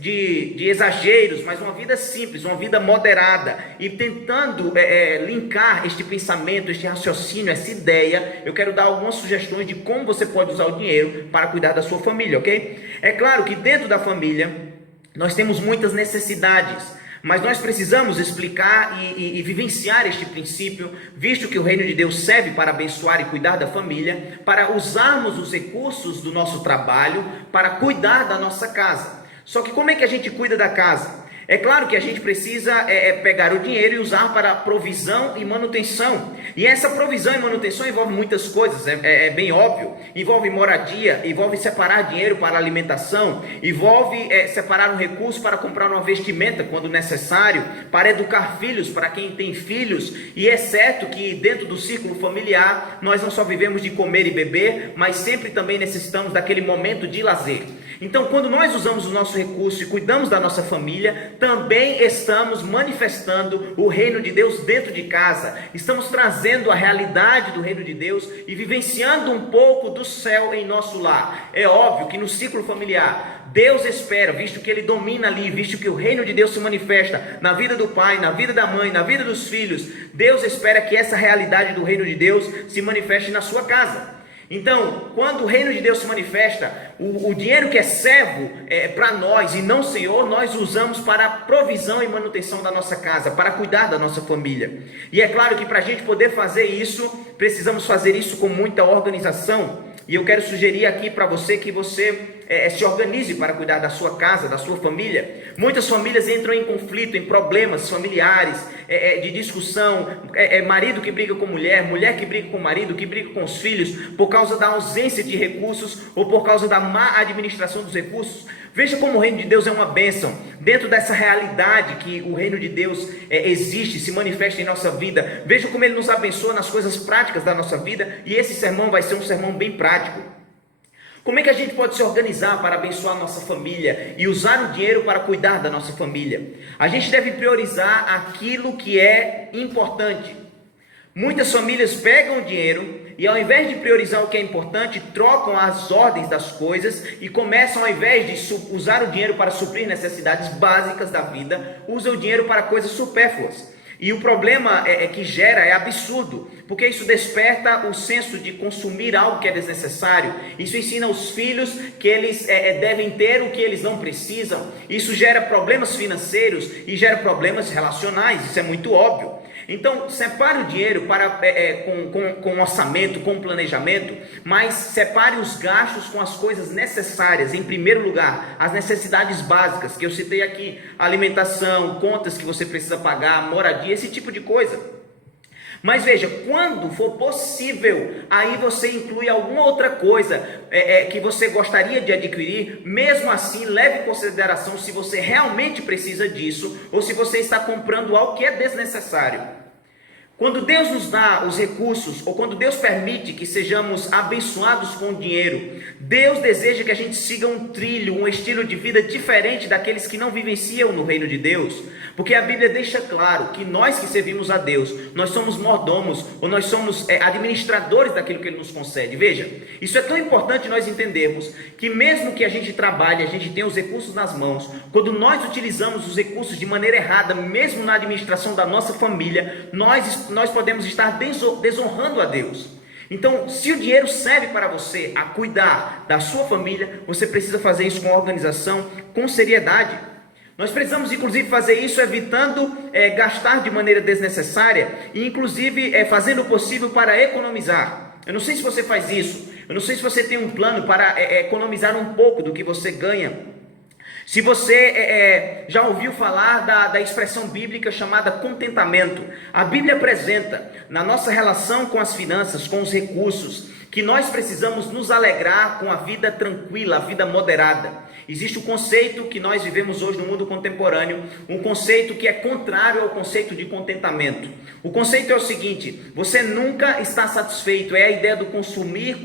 de exageros, mas uma vida simples, uma vida moderada. E tentando linkar este pensamento, este raciocínio, essa ideia, eu quero dar algumas sugestões de como você pode usar o dinheiro para cuidar da sua família, ok? É claro que dentro da família nós temos muitas necessidades, mas nós precisamos explicar e vivenciar este princípio, visto que o reino de Deus serve para abençoar e cuidar da família, para usarmos os recursos do nosso trabalho para cuidar da nossa casa. Só que como é que a gente cuida da casa? É claro que a gente precisa pegar o dinheiro e usar para provisão e manutenção. E essa provisão e manutenção envolve muitas coisas, é bem óbvio. Envolve moradia, envolve separar dinheiro para alimentação, envolve separar um recurso para comprar uma vestimenta quando necessário, para educar filhos, para quem tem filhos. E é certo que dentro do círculo familiar, nós não só vivemos de comer e beber, mas sempre também necessitamos daquele momento de lazer. Então, quando nós usamos o nosso recurso e cuidamos da nossa família, também estamos manifestando o reino de Deus dentro de casa. Estamos trazendo a realidade do reino de Deus e vivenciando um pouco do céu em nosso lar. É óbvio que no ciclo familiar, Deus espera, visto que Ele domina ali, visto que o reino de Deus se manifesta na vida do pai, na vida da mãe, na vida dos filhos, Deus espera que essa realidade do reino de Deus se manifeste na sua casa. Então, quando o reino de Deus se manifesta, o dinheiro que é servo para nós e não Senhor, nós usamos para a provisão e manutenção da nossa casa, para cuidar da nossa família. E é claro que para a gente poder fazer isso, precisamos fazer isso com muita organização. E eu quero sugerir aqui para você que você se organize para cuidar da sua casa, da sua família. Muitas famílias entram em conflito, em problemas familiares, de discussão, marido que briga com mulher, mulher que briga com o marido, que briga com os filhos, por causa da ausência de recursos ou por causa da má administração dos recursos. Veja como o reino de Deus é uma bênção. Dentro dessa realidade que o reino de Deus existe, se manifesta em nossa vida, veja como Ele nos abençoa nas coisas práticas da nossa vida. E esse sermão vai ser um sermão bem prático. Como é que a gente pode se organizar para abençoar a nossa família e usar o dinheiro para cuidar da nossa família? A gente deve priorizar aquilo que é importante. Muitas famílias pegam o dinheiro e, ao invés de priorizar o que é importante, trocam as ordens das coisas e começam, ao invés de usar o dinheiro para suprir necessidades básicas da vida, usam o dinheiro para coisas supérfluas. E o problema que gera é absurdo, porque isso desperta o senso de consumir algo que é desnecessário. Isso ensina os filhos que eles devem ter o que eles não precisam. Isso gera problemas financeiros e gera problemas relacionais, isso é muito óbvio. Então, separe o dinheiro com orçamento, com planejamento, mas separe os gastos com as coisas necessárias. Em primeiro lugar, as necessidades básicas, que eu citei aqui: alimentação, contas que você precisa pagar, moradia, esse tipo de coisa. Mas veja, quando for possível, aí você inclui alguma outra coisa que você gostaria de adquirir. Mesmo assim, leve em consideração se você realmente precisa disso ou se você está comprando algo que é desnecessário. Quando Deus nos dá os recursos, ou quando Deus permite que sejamos abençoados com o dinheiro, Deus deseja que a gente siga um trilho, um estilo de vida diferente daqueles que não vivenciam no reino de Deus. Porque a Bíblia deixa claro que nós que servimos a Deus, nós somos mordomos, ou nós somos administradores daquilo que Ele nos concede. Veja, isso é tão importante nós entendermos, que mesmo que a gente trabalhe, a gente tenha os recursos nas mãos, quando nós utilizamos os recursos de maneira errada, mesmo na administração da nossa família, nós podemos estar desonrando a Deus. Então, se o dinheiro serve para você a cuidar da sua família, você precisa fazer isso com organização, com seriedade. Nós precisamos, inclusive, fazer isso evitando gastar de maneira desnecessária e, inclusive, fazendo o possível para economizar. Eu não sei se você faz isso, eu não sei se você tem um plano para economizar um pouco do que você ganha. Se você já ouviu falar da expressão bíblica chamada contentamento, a Bíblia apresenta na nossa relação com as finanças, com os recursos, que nós precisamos nos alegrar com a vida tranquila, a vida moderada. Existe o conceito que nós vivemos hoje no mundo contemporâneo, um conceito que é contrário ao conceito de contentamento. O conceito é o seguinte: você nunca está satisfeito, é a ideia do consumir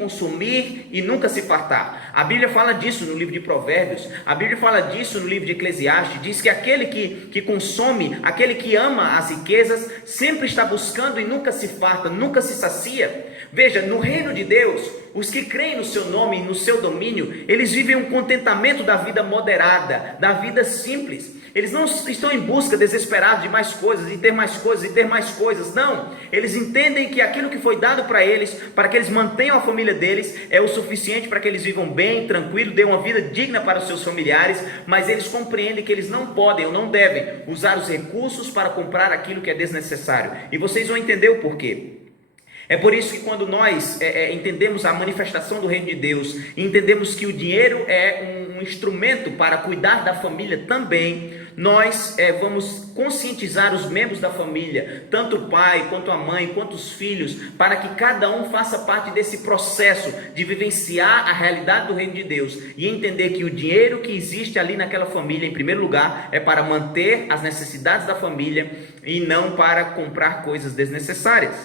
e nunca se fartar. A Bíblia fala disso no livro de Provérbios, a Bíblia fala disso no livro de Eclesiastes, diz que aquele que consome, aquele que ama as riquezas, sempre está buscando e nunca se farta, nunca se sacia. Veja, no reino de Deus, os que creem no seu nome e no seu domínio, eles vivem um contentamento da vida moderada, da vida simples. Eles não estão em busca desesperados de mais coisas, e ter mais coisas, e ter mais coisas. Não, eles entendem que aquilo que foi dado para eles, para que eles mantenham a família deles, é o suficiente para que eles vivam bem, tranquilo, dêem uma vida digna para os seus familiares, mas eles compreendem que eles não podem ou não devem usar os recursos para comprar aquilo que é desnecessário. E vocês vão entender o porquê. É por isso que quando nós entendemos a manifestação do reino de Deus, e entendemos que o dinheiro é um instrumento para cuidar da família também, nós vamos conscientizar os membros da família, tanto o pai, quanto a mãe, quanto os filhos, para que cada um faça parte desse processo de vivenciar a realidade do reino de Deus e entender que o dinheiro que existe ali naquela família, em primeiro lugar, é para manter as necessidades da família e não para comprar coisas desnecessárias.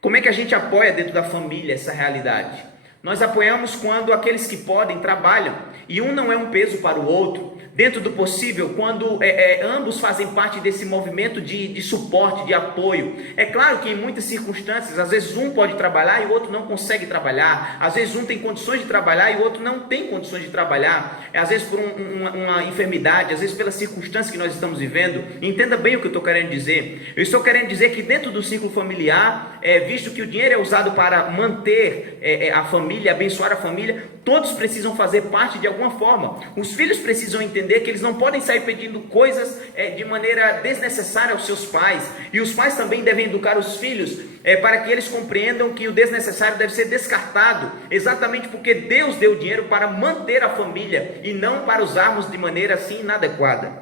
Como é que a gente apoia dentro da família essa realidade? Nós apoiamos quando aqueles que podem trabalham e um não é um peso para o outro, dentro do possível, quando ambos fazem parte desse movimento de suporte, de apoio. É claro que em muitas circunstâncias, às vezes um pode trabalhar e o outro não consegue trabalhar, às vezes um tem condições de trabalhar e o outro não tem condições de trabalhar, às vezes por uma enfermidade, às vezes pela circunstância que nós estamos vivendo. Entenda bem o que eu estou querendo dizer. Eu estou querendo dizer que dentro do ciclo familiar, visto que o dinheiro é usado para manter a família, abençoar a família, todos precisam fazer parte de alguma forma. Os filhos precisam entender que eles não podem sair pedindo coisas de maneira desnecessária aos seus pais, e os pais também devem educar os filhos para que eles compreendam que o desnecessário deve ser descartado, exatamente porque Deus deu dinheiro para manter a família e não para usarmos de maneira assim inadequada.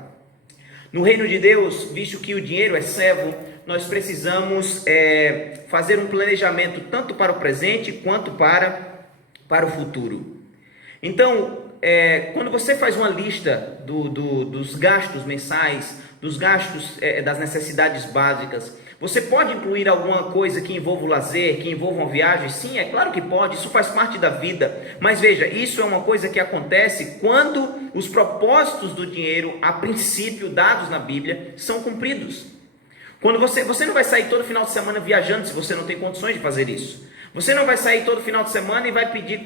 No reino de Deus, visto que o dinheiro é servo, nós precisamos fazer um planejamento tanto para o presente quanto para o futuro. Então, quando você faz uma lista dos gastos mensais, dos gastos das necessidades básicas, você pode incluir alguma coisa que envolva o lazer, que envolva uma viagem? Sim, é claro que pode, isso faz parte da vida. Mas veja, isso é uma coisa que acontece quando os propósitos do dinheiro, a princípio dados na Bíblia, são cumpridos. Quando você não vai sair todo final de semana viajando se você não tem condições de fazer isso. Você não vai sair todo final de semana e vai pedir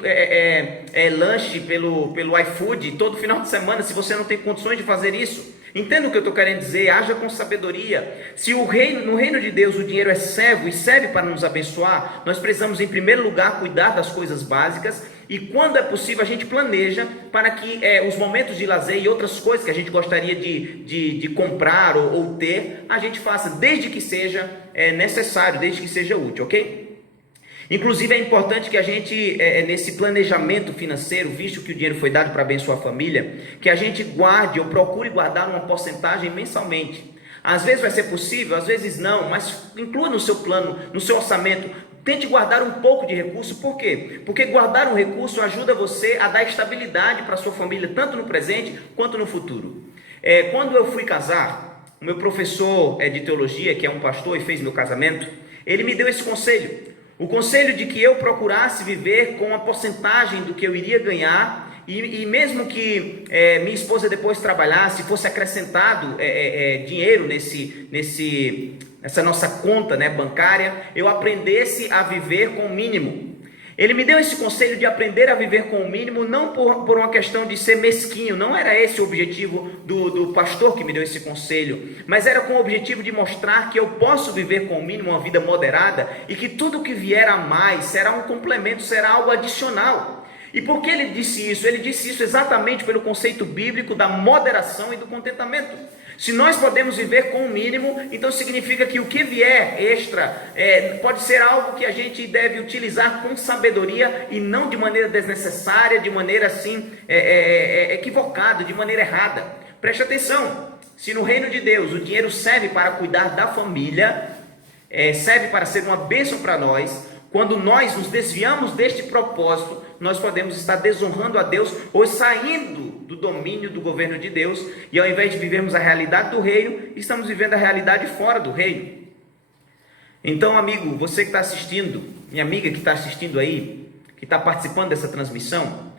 lanche pelo iFood todo final de semana se você não tem condições de fazer isso. Entenda o que eu estou querendo dizer, haja com sabedoria. Se no reino de Deus o dinheiro é servo e serve para nos abençoar, nós precisamos em primeiro lugar cuidar das coisas básicas e quando é possível a gente planeja para que os momentos de lazer e outras coisas que a gente gostaria de comprar ou ter, a gente faça desde que seja necessário, desde que seja útil, ok? Inclusive é importante que a gente, nesse planejamento financeiro, visto que o dinheiro foi dado para abençoar a família, que a gente guarde ou procure guardar uma porcentagem mensalmente. Às vezes vai ser possível, às vezes não, mas inclua no seu plano, no seu orçamento, tente guardar um pouco de recurso. Por quê? Porque guardar um recurso ajuda você a dar estabilidade para a sua família, tanto no presente quanto no futuro. Quando eu fui casar, o meu professor de teologia, que é um pastor e fez meu casamento, ele me deu esse conselho. O conselho de que eu procurasse viver com a porcentagem do que eu iria ganhar e mesmo que minha esposa depois trabalhasse, fosse acrescentado dinheiro nessa nossa conta bancária, eu aprendesse a viver com o mínimo. Ele me deu esse conselho de aprender a viver com o mínimo, não por uma questão de ser mesquinho, não era esse o objetivo do pastor que me deu esse conselho, mas era com o objetivo de mostrar que eu posso viver com o mínimo, uma vida moderada, e que tudo que vier a mais será um complemento, será algo adicional. E por que ele disse isso? Ele disse isso exatamente pelo conceito bíblico da moderação e do contentamento. Se nós podemos viver com o mínimo, então significa que o que vier extra pode ser algo que a gente deve utilizar com sabedoria e não de maneira desnecessária, de maneira assim equivocada, de maneira errada. Preste atenção, se no reino de Deus o dinheiro serve para cuidar da família, serve para ser uma bênção para nós, quando nós nos desviamos deste propósito, nós podemos estar desonrando a Deus ou saindo do domínio do governo de Deus, e ao invés de vivermos a realidade do reino, estamos vivendo a realidade fora do reino. Então, amigo, você que está assistindo, minha amiga que está assistindo aí, que está participando dessa transmissão,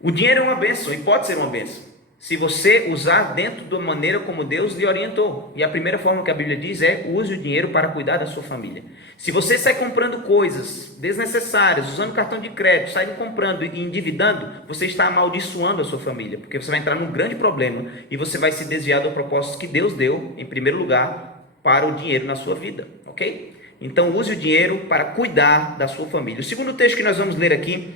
o dinheiro é uma bênção e pode ser uma bênção, se você usar dentro da maneira como Deus lhe orientou. E a primeira forma que a Bíblia diz é: use o dinheiro para cuidar da sua família. Se você sai comprando coisas desnecessárias, usando cartão de crédito, sai comprando e endividando, você está amaldiçoando a sua família, porque você vai entrar num grande problema e você vai se desviar do propósito que Deus deu, em primeiro lugar, para o dinheiro na sua vida, ok? Então use o dinheiro para cuidar da sua família. O segundo texto que nós vamos ler aqui,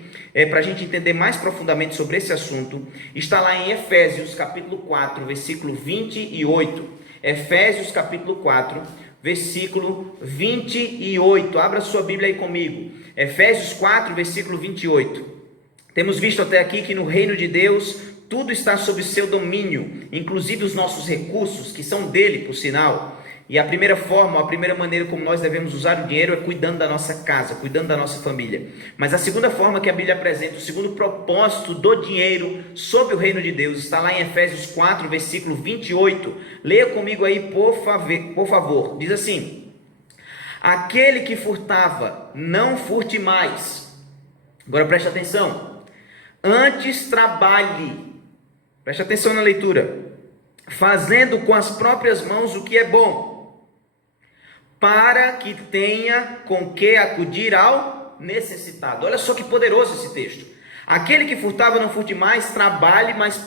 para a gente entender mais profundamente sobre esse assunto, está lá em Efésios capítulo 4, versículo 28. Efésios capítulo 4, versículo 28. Abra sua Bíblia aí comigo. Efésios 4, versículo 28. Temos visto até aqui que no reino de Deus tudo está sob seu domínio, inclusive os nossos recursos, que são dele, por sinal. E a primeira forma, a primeira maneira como nós devemos usar o dinheiro é cuidando da nossa casa, cuidando da nossa família. Mas a segunda forma que a Bíblia apresenta, o segundo propósito do dinheiro sobre o reino de Deus, está lá em Efésios 4, versículo 28. Leia comigo aí, por favor. Diz assim: aquele que furtava, não furte mais. Agora preste atenção. Antes trabalhe. Preste atenção na leitura. Fazendo com as próprias mãos o que é bom, para que tenha com que acudir ao necessitado. Olha só que poderoso esse texto. Aquele que furtava, não furte mais, trabalhe, mas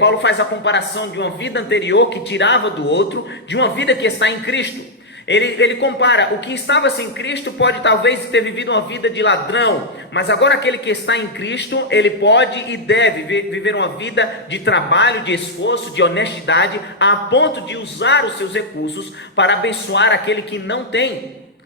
Paulo faz a comparação de uma vida anterior que tirava do outro, de uma vida que está em Cristo. Ele compara, o que estava sem Cristo pode talvez ter vivido uma vida de ladrão, mas agora aquele que está em Cristo, ele pode e deve viver uma vida de trabalho, de esforço, de honestidade, a ponto de usar os seus recursos para abençoar aquele que não tem.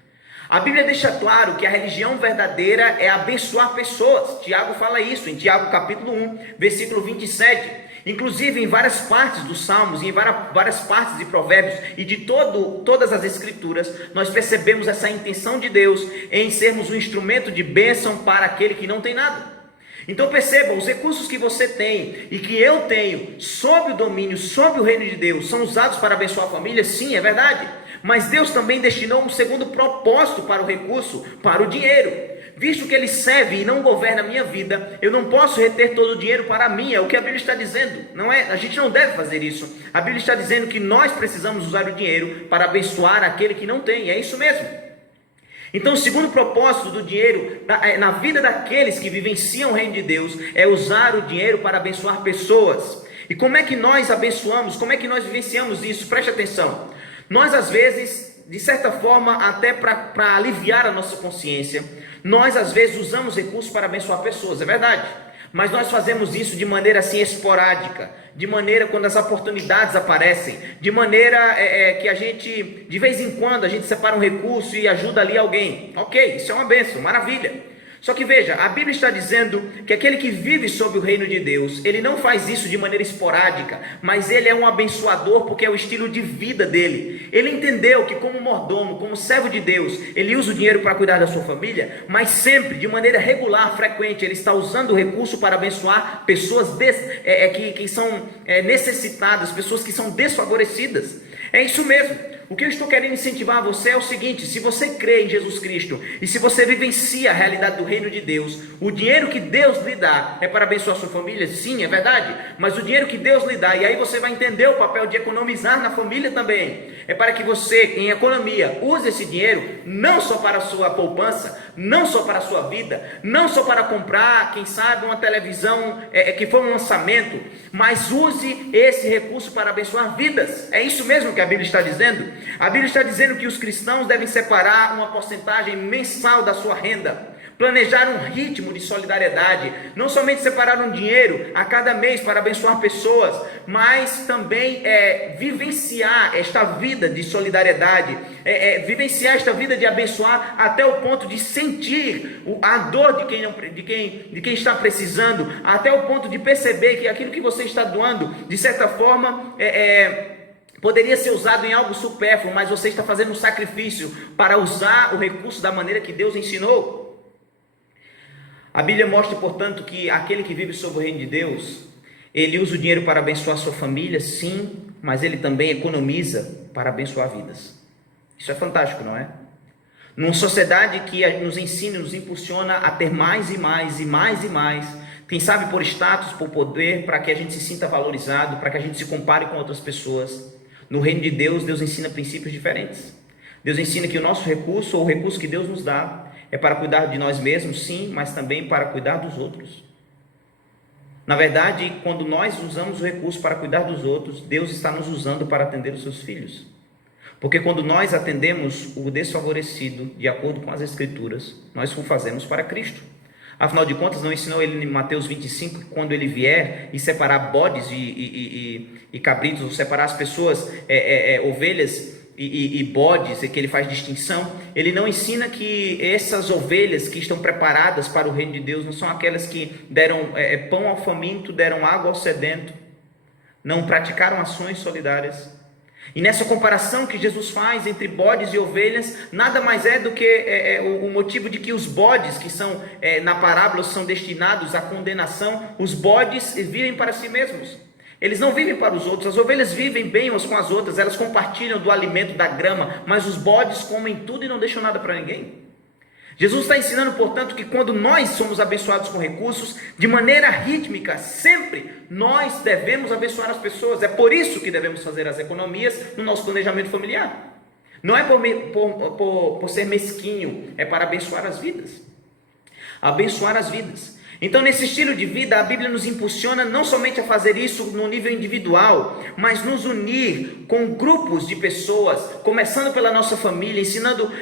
A Bíblia deixa claro que a religião verdadeira é abençoar pessoas. Tiago fala isso em Tiago capítulo 1, versículo 27. Inclusive em várias partes dos Salmos, em várias partes de Provérbios e de todas as Escrituras, nós percebemos essa intenção de Deus em sermos um instrumento de bênção para aquele que não tem nada. Então perceba, os recursos que você tem e que eu tenho sob o domínio, sob o reino de Deus, são usados para abençoar a família? Sim, é verdade. Mas Deus também destinou um segundo propósito para o recurso, para o dinheiro. Visto que ele serve e não governa a minha vida, eu não posso reter todo o dinheiro para mim, é o que a Bíblia está dizendo, não é? A gente não deve fazer isso. A Bíblia está dizendo que nós precisamos usar o dinheiro para abençoar aquele que não tem, é isso mesmo. Então o segundo propósito do dinheiro na vida daqueles que vivenciam o reino de Deus é usar o dinheiro para abençoar pessoas. E como é que nós abençoamos, como é que nós vivenciamos isso? Preste atenção. Nós às vezes, de certa forma, até para aliviar a nossa consciência, nós às vezes usamos recursos para abençoar pessoas, é verdade, mas nós fazemos isso de maneira assim esporádica, de maneira quando as oportunidades aparecem, de maneira que a gente, de vez em quando, a gente separa um recurso e ajuda ali alguém. Ok, isso é uma bênção, maravilha. Só que veja, a Bíblia está dizendo que aquele que vive sob o reino de Deus, ele não faz isso de maneira esporádica, mas ele é um abençoador porque é o estilo de vida dele. Ele entendeu que como mordomo, como servo de Deus, ele usa o dinheiro para cuidar da sua família, mas sempre, de maneira regular, frequente, ele está usando o recurso para abençoar pessoas que são necessitadas, pessoas que são desfavorecidas. É isso mesmo. O que eu estou querendo incentivar você é o seguinte: se você crê em Jesus Cristo e se você vivencia a realidade do reino de Deus, o dinheiro que Deus lhe dá é para abençoar a sua família? Sim, é verdade, mas o dinheiro que Deus lhe dá, e aí você vai entender o papel de economizar na família também, é para que você, em economia, use esse dinheiro não só para a sua poupança, não só para a sua vida, não só para comprar, quem sabe, uma televisão que foi um lançamento, mas use esse recurso para abençoar vidas. É isso mesmo que a Bíblia está dizendo. A Bíblia está dizendo que os cristãos devem separar uma porcentagem mensal da sua renda, planejar um ritmo de solidariedade, não somente separar um dinheiro a cada mês para abençoar pessoas, mas também vivenciar esta vida de solidariedade, vivenciar esta vida de abençoar até o ponto de sentir a dor de quem está precisando, até o ponto de perceber que aquilo que você está doando, de certa forma, poderia ser usado em algo supérfluo, mas você está fazendo um sacrifício para usar o recurso da maneira que Deus ensinou. A Bíblia mostra, portanto, que aquele que vive sob o reino de Deus, ele usa o dinheiro para abençoar sua família, sim, mas ele também economiza para abençoar vidas. Isso é fantástico, não é? Numa sociedade que nos ensina, nos impulsiona a ter mais e mais e mais e mais, quem sabe por status, por poder, para que a gente se sinta valorizado, para que a gente se compare com outras pessoas. No reino de Deus, Deus ensina princípios diferentes. Deus ensina que o nosso recurso, ou o recurso que Deus nos dá, é para cuidar de nós mesmos, sim, mas também para cuidar dos outros. Na verdade, quando nós usamos o recurso para cuidar dos outros, Deus está nos usando para atender os seus filhos. Porque quando nós atendemos o desfavorecido, de acordo com as Escrituras, nós o fazemos para Cristo. Afinal de contas, não ensinou ele em Mateus 25, que quando ele vier e separar bodes e cabritos, ou separar as pessoas, ovelhas e bodes, que ele faz distinção, ele não ensina que essas ovelhas que estão preparadas para o reino de Deus não são aquelas que deram pão ao faminto, deram água ao sedento, não praticaram ações solidárias. E nessa comparação que Jesus faz entre bodes e ovelhas, nada mais é do que o motivo de que os bodes, que são na parábola, são destinados à condenação. Os bodes vivem para si mesmos, eles não vivem para os outros. As ovelhas vivem bem umas com as outras, elas compartilham do alimento, da grama, mas os bodes comem tudo e não deixam nada para ninguém. Jesus está ensinando, portanto, que quando nós somos abençoados com recursos, de maneira rítmica, sempre nós devemos abençoar as pessoas. É por isso que devemos fazer as economias no nosso planejamento familiar. Não é por ser mesquinho, é para abençoar as vidas. Abençoar as vidas. Então, nesse estilo de vida, a Bíblia nos impulsiona não somente a fazer isso no nível individual, mas nos unir com grupos de pessoas, começando pela nossa família, ensinando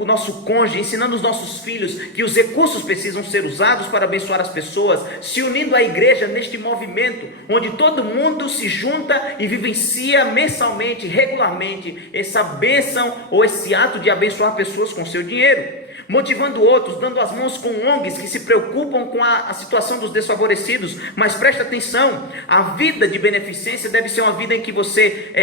o nosso cônjuge, ensinando os nossos filhos que os recursos precisam ser usados para abençoar as pessoas, se unindo à igreja neste movimento, onde todo mundo se junta e vivencia mensalmente, regularmente, essa bênção ou esse ato de abençoar pessoas com seu dinheiro. Motivando outros, dando as mãos com ONGs que se preocupam com a situação dos desfavorecidos. Mas preste atenção, a vida de beneficência deve ser uma vida em que você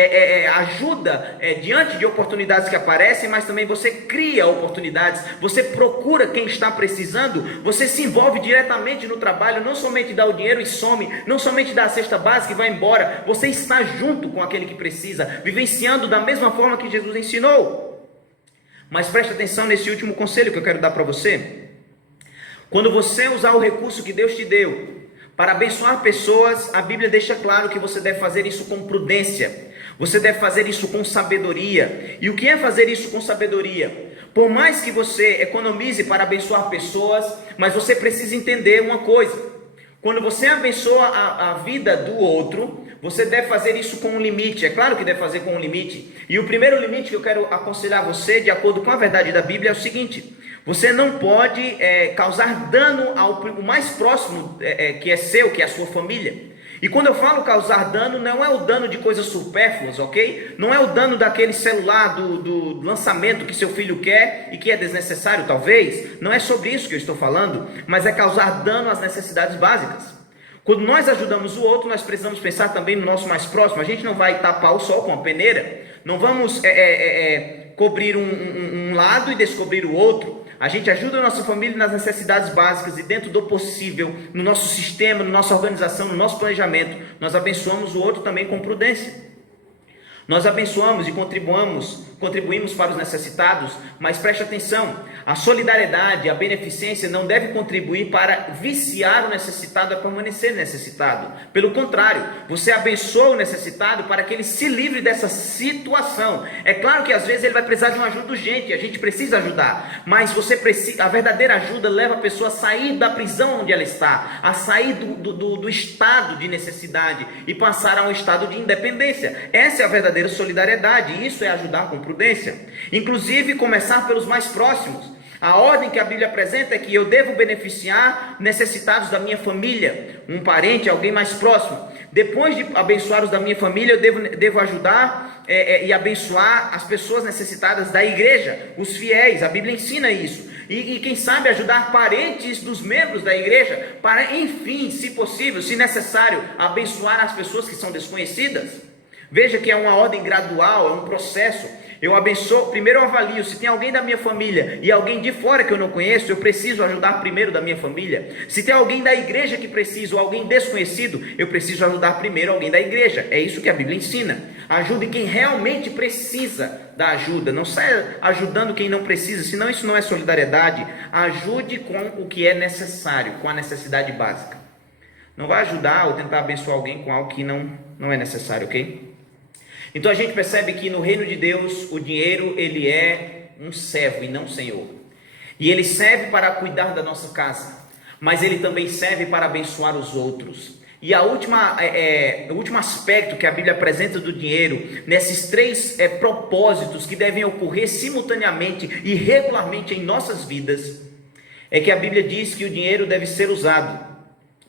ajuda diante de oportunidades que aparecem, mas também você cria oportunidades, você procura quem está precisando, você se envolve diretamente no trabalho, não somente dá o dinheiro e some, não somente dá a cesta básica e vai embora, você está junto com aquele que precisa, vivenciando da mesma forma que Jesus ensinou. Mas preste atenção nesse último conselho que eu quero dar para você. Quando você usar o recurso que Deus te deu para abençoar pessoas, a Bíblia deixa claro que você deve fazer isso com prudência. Você deve fazer isso com sabedoria. E o que é fazer isso com sabedoria? Por mais que você economize para abençoar pessoas, mas você precisa entender uma coisa. Quando você abençoa a vida do outro, você deve fazer isso com um limite. É claro que deve fazer com um limite. E o primeiro limite que eu quero aconselhar você, de acordo com a verdade da Bíblia, é o seguinte: você não pode causar dano ao mais próximo que é seu, que é a sua família. E quando eu falo causar dano, não é o dano de coisas supérfluas, ok? Não é o dano daquele celular do lançamento que seu filho quer e que é desnecessário talvez. Não é sobre isso que eu estou falando, mas é causar dano às necessidades básicas. Quando nós ajudamos o outro, nós precisamos pensar também no nosso mais próximo. A gente não vai tapar o sol com a peneira, não vamos cobrir um lado e descobrir o outro. A gente ajuda a nossa família nas necessidades básicas e dentro do possível, no nosso sistema, na nossa organização, no nosso planejamento, nós abençoamos o outro também com prudência. Nós abençoamos e contribuímos para os necessitados, mas preste atenção, a solidariedade, a beneficência não deve contribuir para viciar o necessitado a permanecer necessitado. Pelo contrário, você abençoa o necessitado para que ele se livre dessa situação. É claro que às vezes ele vai precisar de uma ajuda urgente, a gente precisa ajudar, mas a verdadeira ajuda leva a pessoa a sair da prisão onde ela está, a sair do estado de necessidade e passar a um estado de independência. Essa é a verdadeira solidariedade, e isso é ajudar com prudência. Inclusive começar pelos mais próximos. A ordem que a Bíblia apresenta é que eu devo beneficiar necessitados da minha família, um parente, alguém mais próximo. Depois de abençoar os da minha família, eu devo ajudar e abençoar as pessoas necessitadas da igreja, os fiéis. A Bíblia ensina isso. E quem sabe ajudar parentes dos membros da igreja para, enfim, se possível, se necessário, abençoar as pessoas que são desconhecidas. Veja que é uma ordem gradual, é um processo. Eu abençoo, primeiro eu avalio, se tem alguém da minha família e alguém de fora que eu não conheço, eu preciso ajudar primeiro da minha família. Se tem alguém da igreja que precisa, ou alguém desconhecido, eu preciso ajudar primeiro alguém da igreja. É isso que a Bíblia ensina. Ajude quem realmente precisa da ajuda, não saia ajudando quem não precisa, senão isso não é solidariedade. Ajude com o que é necessário, com a necessidade básica. Não vai ajudar ou tentar abençoar alguém com algo que não é necessário, ok? Então a gente percebe que no reino de Deus o dinheiro ele é um servo e não um senhor. E ele serve para cuidar da nossa casa, mas ele também serve para abençoar os outros. E o último aspecto que a Bíblia apresenta do dinheiro, nesses três propósitos que devem ocorrer simultaneamente e regularmente em nossas vidas, é que a Bíblia diz que o dinheiro deve ser usado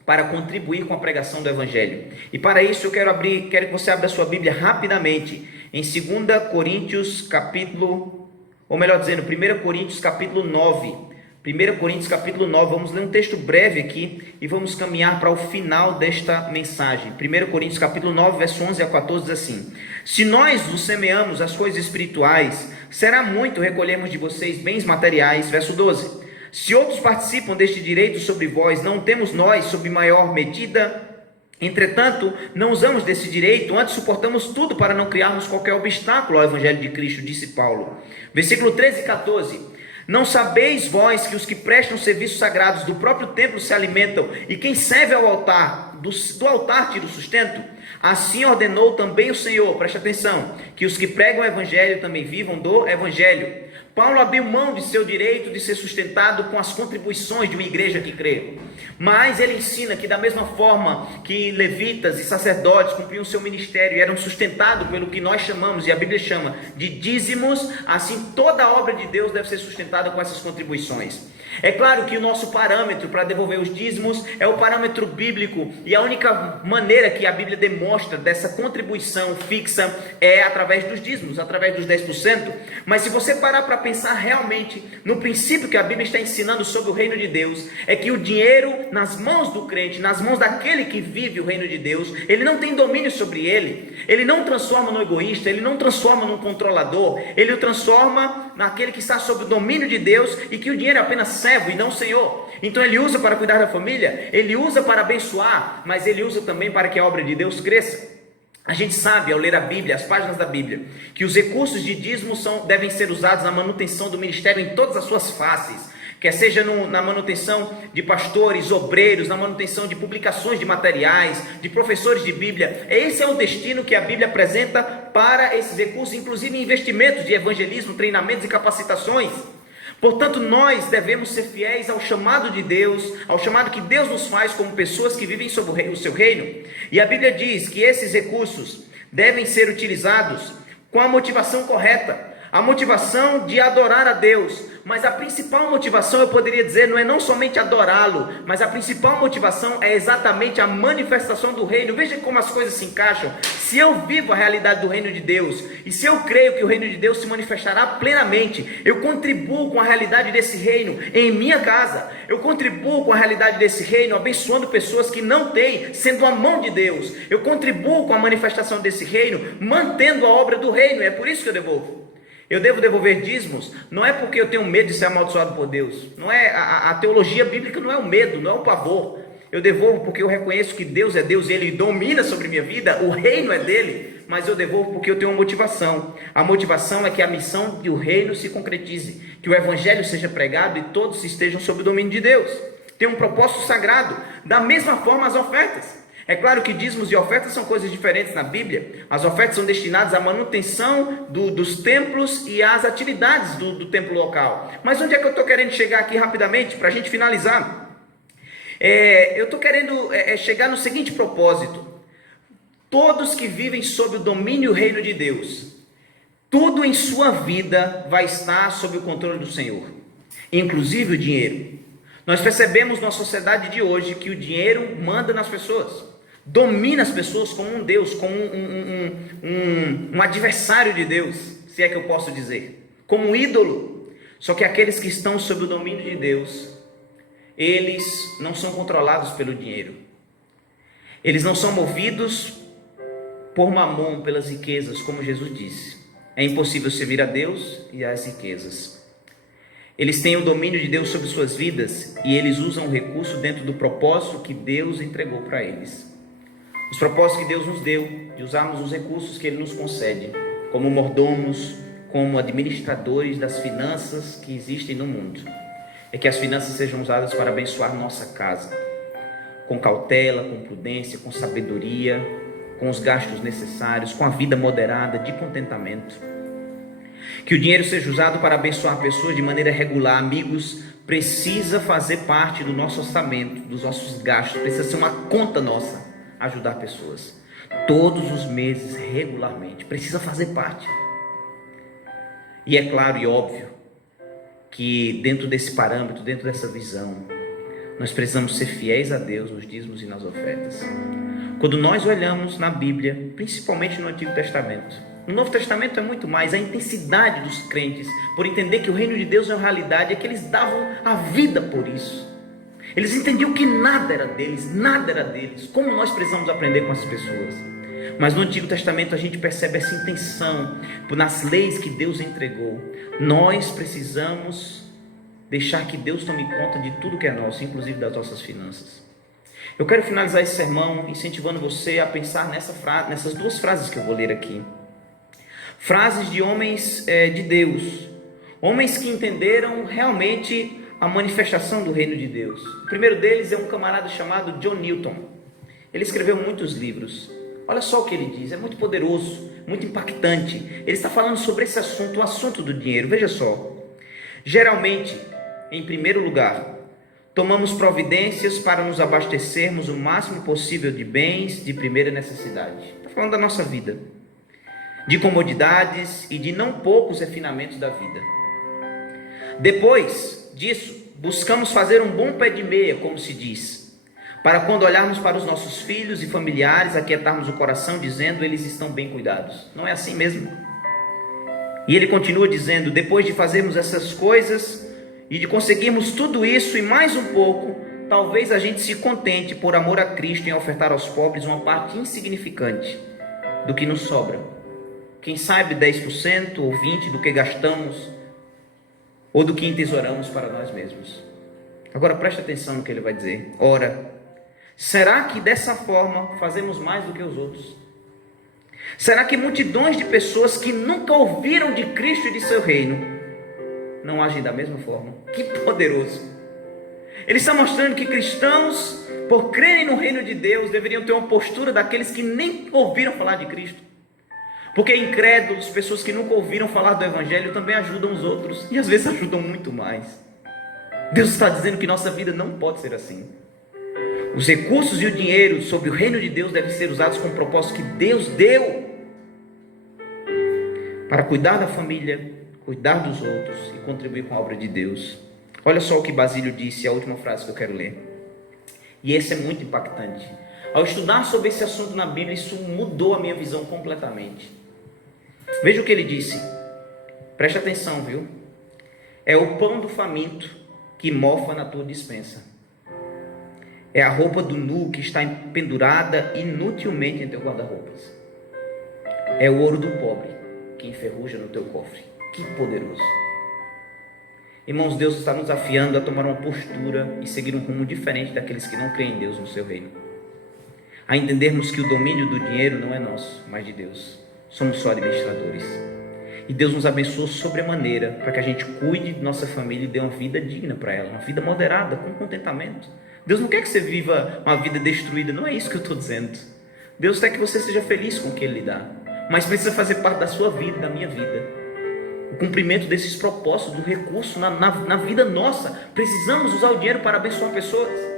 para contribuir com a pregação do Evangelho. E para isso eu quero que você abra a sua Bíblia rapidamente em 2 Coríntios capítulo, ou melhor dizendo, 1 Coríntios capítulo 9. 1 Coríntios capítulo 9, vamos ler um texto breve aqui e vamos caminhar para o final desta mensagem. 1 Coríntios capítulo 9, verso 11 a 14 diz assim: se nós vos semeamos as coisas espirituais, será muito recolhermos de vocês bens materiais. Verso 12: se outros participam deste direito sobre vós, não temos nós sob maior medida? Entretanto, não usamos desse direito, antes suportamos tudo para não criarmos qualquer obstáculo ao evangelho de Cristo, disse Paulo. Versículo 13 e 14: não sabeis vós que os que prestam serviços sagrados do próprio templo se alimentam, e quem serve ao altar, do altar tira o sustento? Assim ordenou também o Senhor, preste atenção, que os que pregam o evangelho também vivam do evangelho. Paulo abriu mão de seu direito de ser sustentado com as contribuições de uma igreja que crê. Mas ele ensina que da mesma forma que levitas e sacerdotes cumpriam seu ministério e eram sustentados pelo que nós chamamos, e a Bíblia chama, de dízimos, assim toda a obra de Deus deve ser sustentada com essas contribuições. É claro que o nosso parâmetro para devolver os dízimos é o parâmetro bíblico, e a única maneira que a Bíblia demonstra dessa contribuição fixa é através dos dízimos, através dos 10%. Mas se você parar para pensar realmente no princípio que a Bíblia está ensinando sobre o reino de Deus, é que o dinheiro nas mãos do crente, nas mãos daquele que vive o reino de Deus, ele não tem domínio sobre ele não transforma no egoísta, ele não transforma num controlador, ele o transforma naquele que está sob o domínio de Deus, e que o dinheiro é apenas servo e não Senhor. Então ele usa para cuidar da família, ele usa para abençoar, mas ele usa também para que a obra de Deus cresça. A gente sabe, ao ler a Bíblia, as páginas da Bíblia, que os recursos de dízimo devem ser usados na manutenção do ministério em todas as suas faces, quer seja na manutenção de pastores, obreiros, na manutenção de publicações de materiais, de professores de Bíblia. Esse é o destino que a Bíblia apresenta para esses recursos, inclusive investimentos de evangelismo, treinamentos e capacitações. Portanto, nós devemos ser fiéis ao chamado de Deus, ao chamado que Deus nos faz como pessoas que vivem sob o seu reino. E a Bíblia diz que esses recursos devem ser utilizados com a motivação correta, a motivação de adorar a Deus. Mas a principal motivação, eu poderia dizer, não é não somente adorá-lo, mas a principal motivação é exatamente a manifestação do reino. Veja como as coisas se encaixam. Se eu vivo a realidade do reino de Deus, e se eu creio que o reino de Deus se manifestará plenamente, eu contribuo com a realidade desse reino em minha casa. Eu contribuo com a realidade desse reino, abençoando pessoas que não têm, sendo a mão de Deus. Eu contribuo com a manifestação desse reino, mantendo a obra do reino. É por isso que eu devolvo. Eu devo devolver dízimos, não é porque eu tenho medo de ser amaldiçoado por Deus. Não é a teologia bíblica, não é o medo, não é o pavor. Eu devolvo porque eu reconheço que Deus é Deus e Ele domina sobre minha vida, o reino é dele. Mas eu devolvo porque eu tenho uma motivação. A motivação é que a missão do reino se concretize, que o evangelho seja pregado e todos estejam sob o domínio de Deus. Tem um propósito sagrado. Da mesma forma as ofertas. É claro que dízimos e ofertas são coisas diferentes na Bíblia. As ofertas são destinadas à manutenção dos templos e às atividades do templo local. Mas onde é que eu estou querendo chegar aqui rapidamente, para a gente finalizar? Eu estou querendo chegar no seguinte propósito. Todos que vivem sob o domínio e o reino de Deus, tudo em sua vida vai estar sob o controle do Senhor, inclusive o dinheiro. Nós percebemos na sociedade de hoje que o dinheiro manda nas pessoas. Domina as pessoas como um Deus, como um adversário de Deus, se é que eu posso dizer, como um ídolo. Só que aqueles que estão sob o domínio de Deus, eles não são controlados pelo dinheiro. Eles não são movidos por mamon, pelas riquezas, como Jesus disse. É impossível servir a Deus e às riquezas. Eles têm o domínio de Deus sobre suas vidas e eles usam o recurso dentro do propósito que Deus entregou para eles. Os propósitos que Deus nos deu, de usarmos os recursos que Ele nos concede, como mordomos, como administradores das finanças que existem no mundo, é que as finanças sejam usadas para abençoar nossa casa, com cautela, com prudência, com sabedoria, com os gastos necessários, com a vida moderada, de contentamento. Que o dinheiro seja usado para abençoar pessoas de maneira regular. Amigos, precisa fazer parte do nosso orçamento, dos nossos gastos, precisa ser uma conta nossa, ajudar pessoas, todos os meses, regularmente, precisa fazer parte. E é claro e óbvio, que dentro desse parâmetro, dentro dessa visão, nós precisamos ser fiéis a Deus nos dízimos e nas ofertas. Quando nós olhamos na Bíblia, principalmente no Antigo Testamento, No Novo Testamento é muito mais. A intensidade dos crentes, por entender que o reino de Deus é uma realidade, é que eles davam a vida por isso. Eles entendiam que nada era deles, nada era deles. Como nós precisamos aprender com essas pessoas. Mas no Antigo Testamento a gente percebe essa intenção, nas leis que Deus entregou. Nós precisamos deixar que Deus tome conta de tudo que é nosso, inclusive das nossas finanças. Eu quero finalizar esse sermão incentivando você a pensar nessas duas frases que eu vou ler aqui. Frases de homens de Deus, homens que entenderam realmente a manifestação do reino de Deus. O primeiro deles é um camarada chamado John Newton. Ele escreveu muitos livros. Olha só o que ele diz, é muito poderoso, muito impactante. Ele está falando sobre esse assunto, o assunto do dinheiro. Veja só. Geralmente, em primeiro lugar, tomamos providências para nos abastecermos o máximo possível de bens de primeira necessidade. Está falando da nossa vida, de comodidades e de não poucos refinamentos da vida. Depois disso, buscamos fazer um bom pé de meia, como se diz, para quando olharmos para os nossos filhos e familiares, aquietarmos o coração dizendo, eles estão bem cuidados. Não é assim mesmo? E ele continua dizendo, depois de fazermos essas coisas e de conseguirmos tudo isso e mais um pouco, talvez a gente se contente por amor a Cristo em ofertar aos pobres uma parte insignificante do que nos sobra. Quem sabe 10% ou 20% do que gastamos ou do que entesouramos para nós mesmos. Agora preste atenção no que ele vai dizer. Ora, será que dessa forma fazemos mais do que os outros? Será que multidões de pessoas que nunca ouviram de Cristo e de seu reino não agem da mesma forma? Que poderoso! Ele está mostrando que cristãos, por crerem no reino de Deus, deveriam ter uma postura daqueles que nem ouviram falar de Cristo. Porque incrédulos, pessoas que nunca ouviram falar do Evangelho, também ajudam os outros, e às vezes ajudam muito mais. Deus está dizendo que nossa vida não pode ser assim. Os recursos e o dinheiro sobre o reino de Deus devem ser usados com o propósito que Deus deu para cuidar da família, cuidar dos outros e contribuir com a obra de Deus. Olha só o que Basílio disse, a última frase que eu quero ler. E esse é muito impactante. Ao estudar sobre esse assunto na Bíblia, isso mudou a minha visão completamente. Veja o que ele disse. Preste atenção, viu? É o pão do faminto que mofa na tua despensa. É a roupa do nu que está pendurada inutilmente em teu guarda-roupas. É o ouro do pobre que enferruja no teu cofre. Que poderoso! Irmãos, Deus está nos desafiando a tomar uma postura e seguir um rumo diferente daqueles que não creem em Deus no seu reino. A entendermos que o domínio do dinheiro não é nosso, mas de Deus. Somos só administradores. E Deus nos abençoou sobremaneira para que a gente cuide de nossa família e dê uma vida digna para ela, uma vida moderada, com contentamento. Deus não quer que você viva uma vida destruída, não é isso que eu estou dizendo. Deus quer que você seja feliz com o que Ele lhe dá, mas precisa fazer parte da sua vida, da minha vida. O cumprimento desses propósitos, do recurso na vida nossa. Precisamos usar o dinheiro para abençoar pessoas.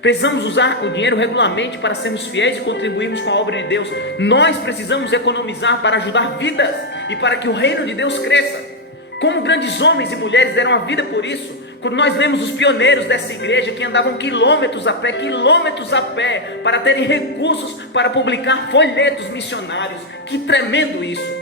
Precisamos usar o dinheiro regularmente para sermos fiéis e contribuirmos com a obra de Deus. Nós precisamos economizar para ajudar vidas e para que o reino de Deus cresça. Como grandes homens e mulheres deram a vida por isso. Quando nós lemos os pioneiros dessa igreja que andavam quilômetros a pé, para terem recursos para publicar folhetos missionários. Que tremendo isso!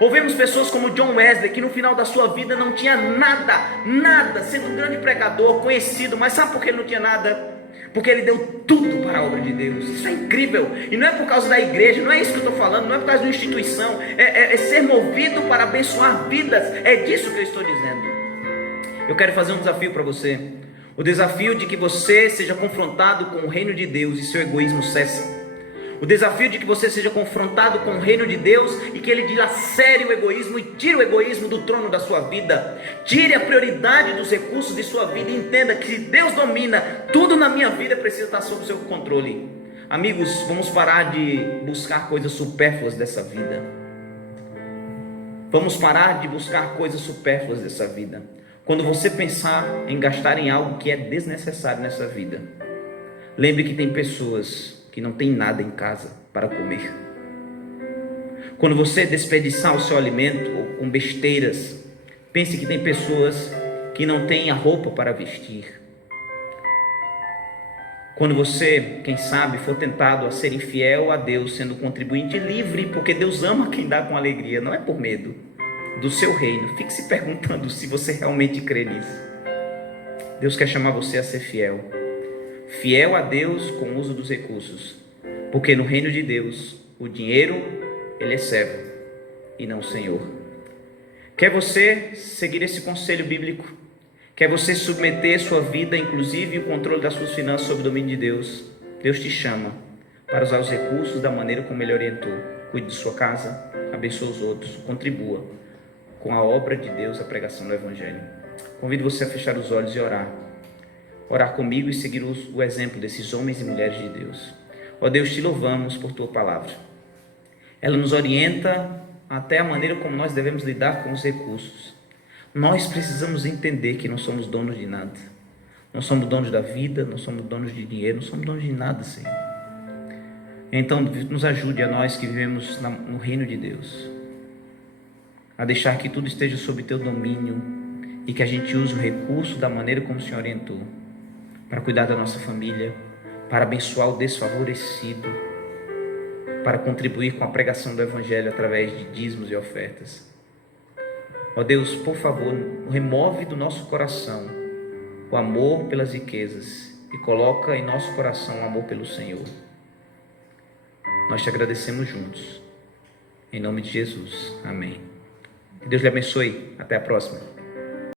Ouvemos pessoas como John Wesley, que no final da sua vida não tinha nada, sendo um grande pregador, conhecido, mas sabe por que ele não tinha nada? Porque ele deu tudo para a obra de Deus. Isso é incrível, e não é por causa da igreja, não é isso que eu estou falando, não é por causa de uma instituição, é ser movido para abençoar vidas, é disso que eu estou dizendo. Eu quero fazer um desafio para você, o desafio de que você seja confrontado com o reino de Deus e seu egoísmo cesse. O desafio de que você seja confrontado com o reino de Deus e que Ele dilacere o egoísmo e tire o egoísmo do trono da sua vida. Tire a prioridade dos recursos de sua vida e entenda que se Deus domina, tudo na minha vida precisa estar sob o seu controle. Amigos, vamos parar de buscar coisas supérfluas dessa vida. Vamos parar de buscar coisas supérfluas dessa vida. Quando você pensar em gastar em algo que é desnecessário nessa vida, lembre que tem pessoas que não tem nada em casa para comer. Quando você desperdiçar o seu alimento com besteiras, pense que tem pessoas que não têm a roupa para vestir. Quando você, quem sabe, for tentado a ser infiel a Deus, sendo contribuinte livre, porque Deus ama quem dá com alegria, não é por medo do seu reino. Fique se perguntando se você realmente crê nisso. Deus quer chamar você a ser fiel. Fiel a Deus com o uso dos recursos. Porque no reino de Deus, o dinheiro, ele é servo e não senhor. Quer você seguir esse conselho bíblico? Quer você submeter sua vida, inclusive o controle das suas finanças, sob o domínio de Deus? Deus te chama para usar os recursos da maneira como Ele orientou. Cuide de sua casa, abençoe os outros, contribua com a obra de Deus, a pregação do Evangelho. Convido você a fechar os olhos e orar. Orar comigo e seguir o exemplo desses homens e mulheres de Deus. Ó Deus, te louvamos por Tua palavra. Ela nos orienta até a maneira como nós devemos lidar com os recursos. Nós precisamos entender que não somos donos de nada. Não somos donos da vida, não somos donos de dinheiro, não somos donos de nada, Senhor. Então, nos ajude a nós que vivemos no reino de Deus, a deixar que tudo esteja sob Teu domínio e que a gente use o recurso da maneira como o Senhor orientou, para cuidar da nossa família, para abençoar o desfavorecido, para contribuir com a pregação do Evangelho através de dízimos e ofertas. Ó Deus, por favor, remove do nosso coração o amor pelas riquezas e coloca em nosso coração o amor pelo Senhor. Nós te agradecemos juntos. Em nome de Jesus. Amém. Que Deus lhe abençoe. Até a próxima.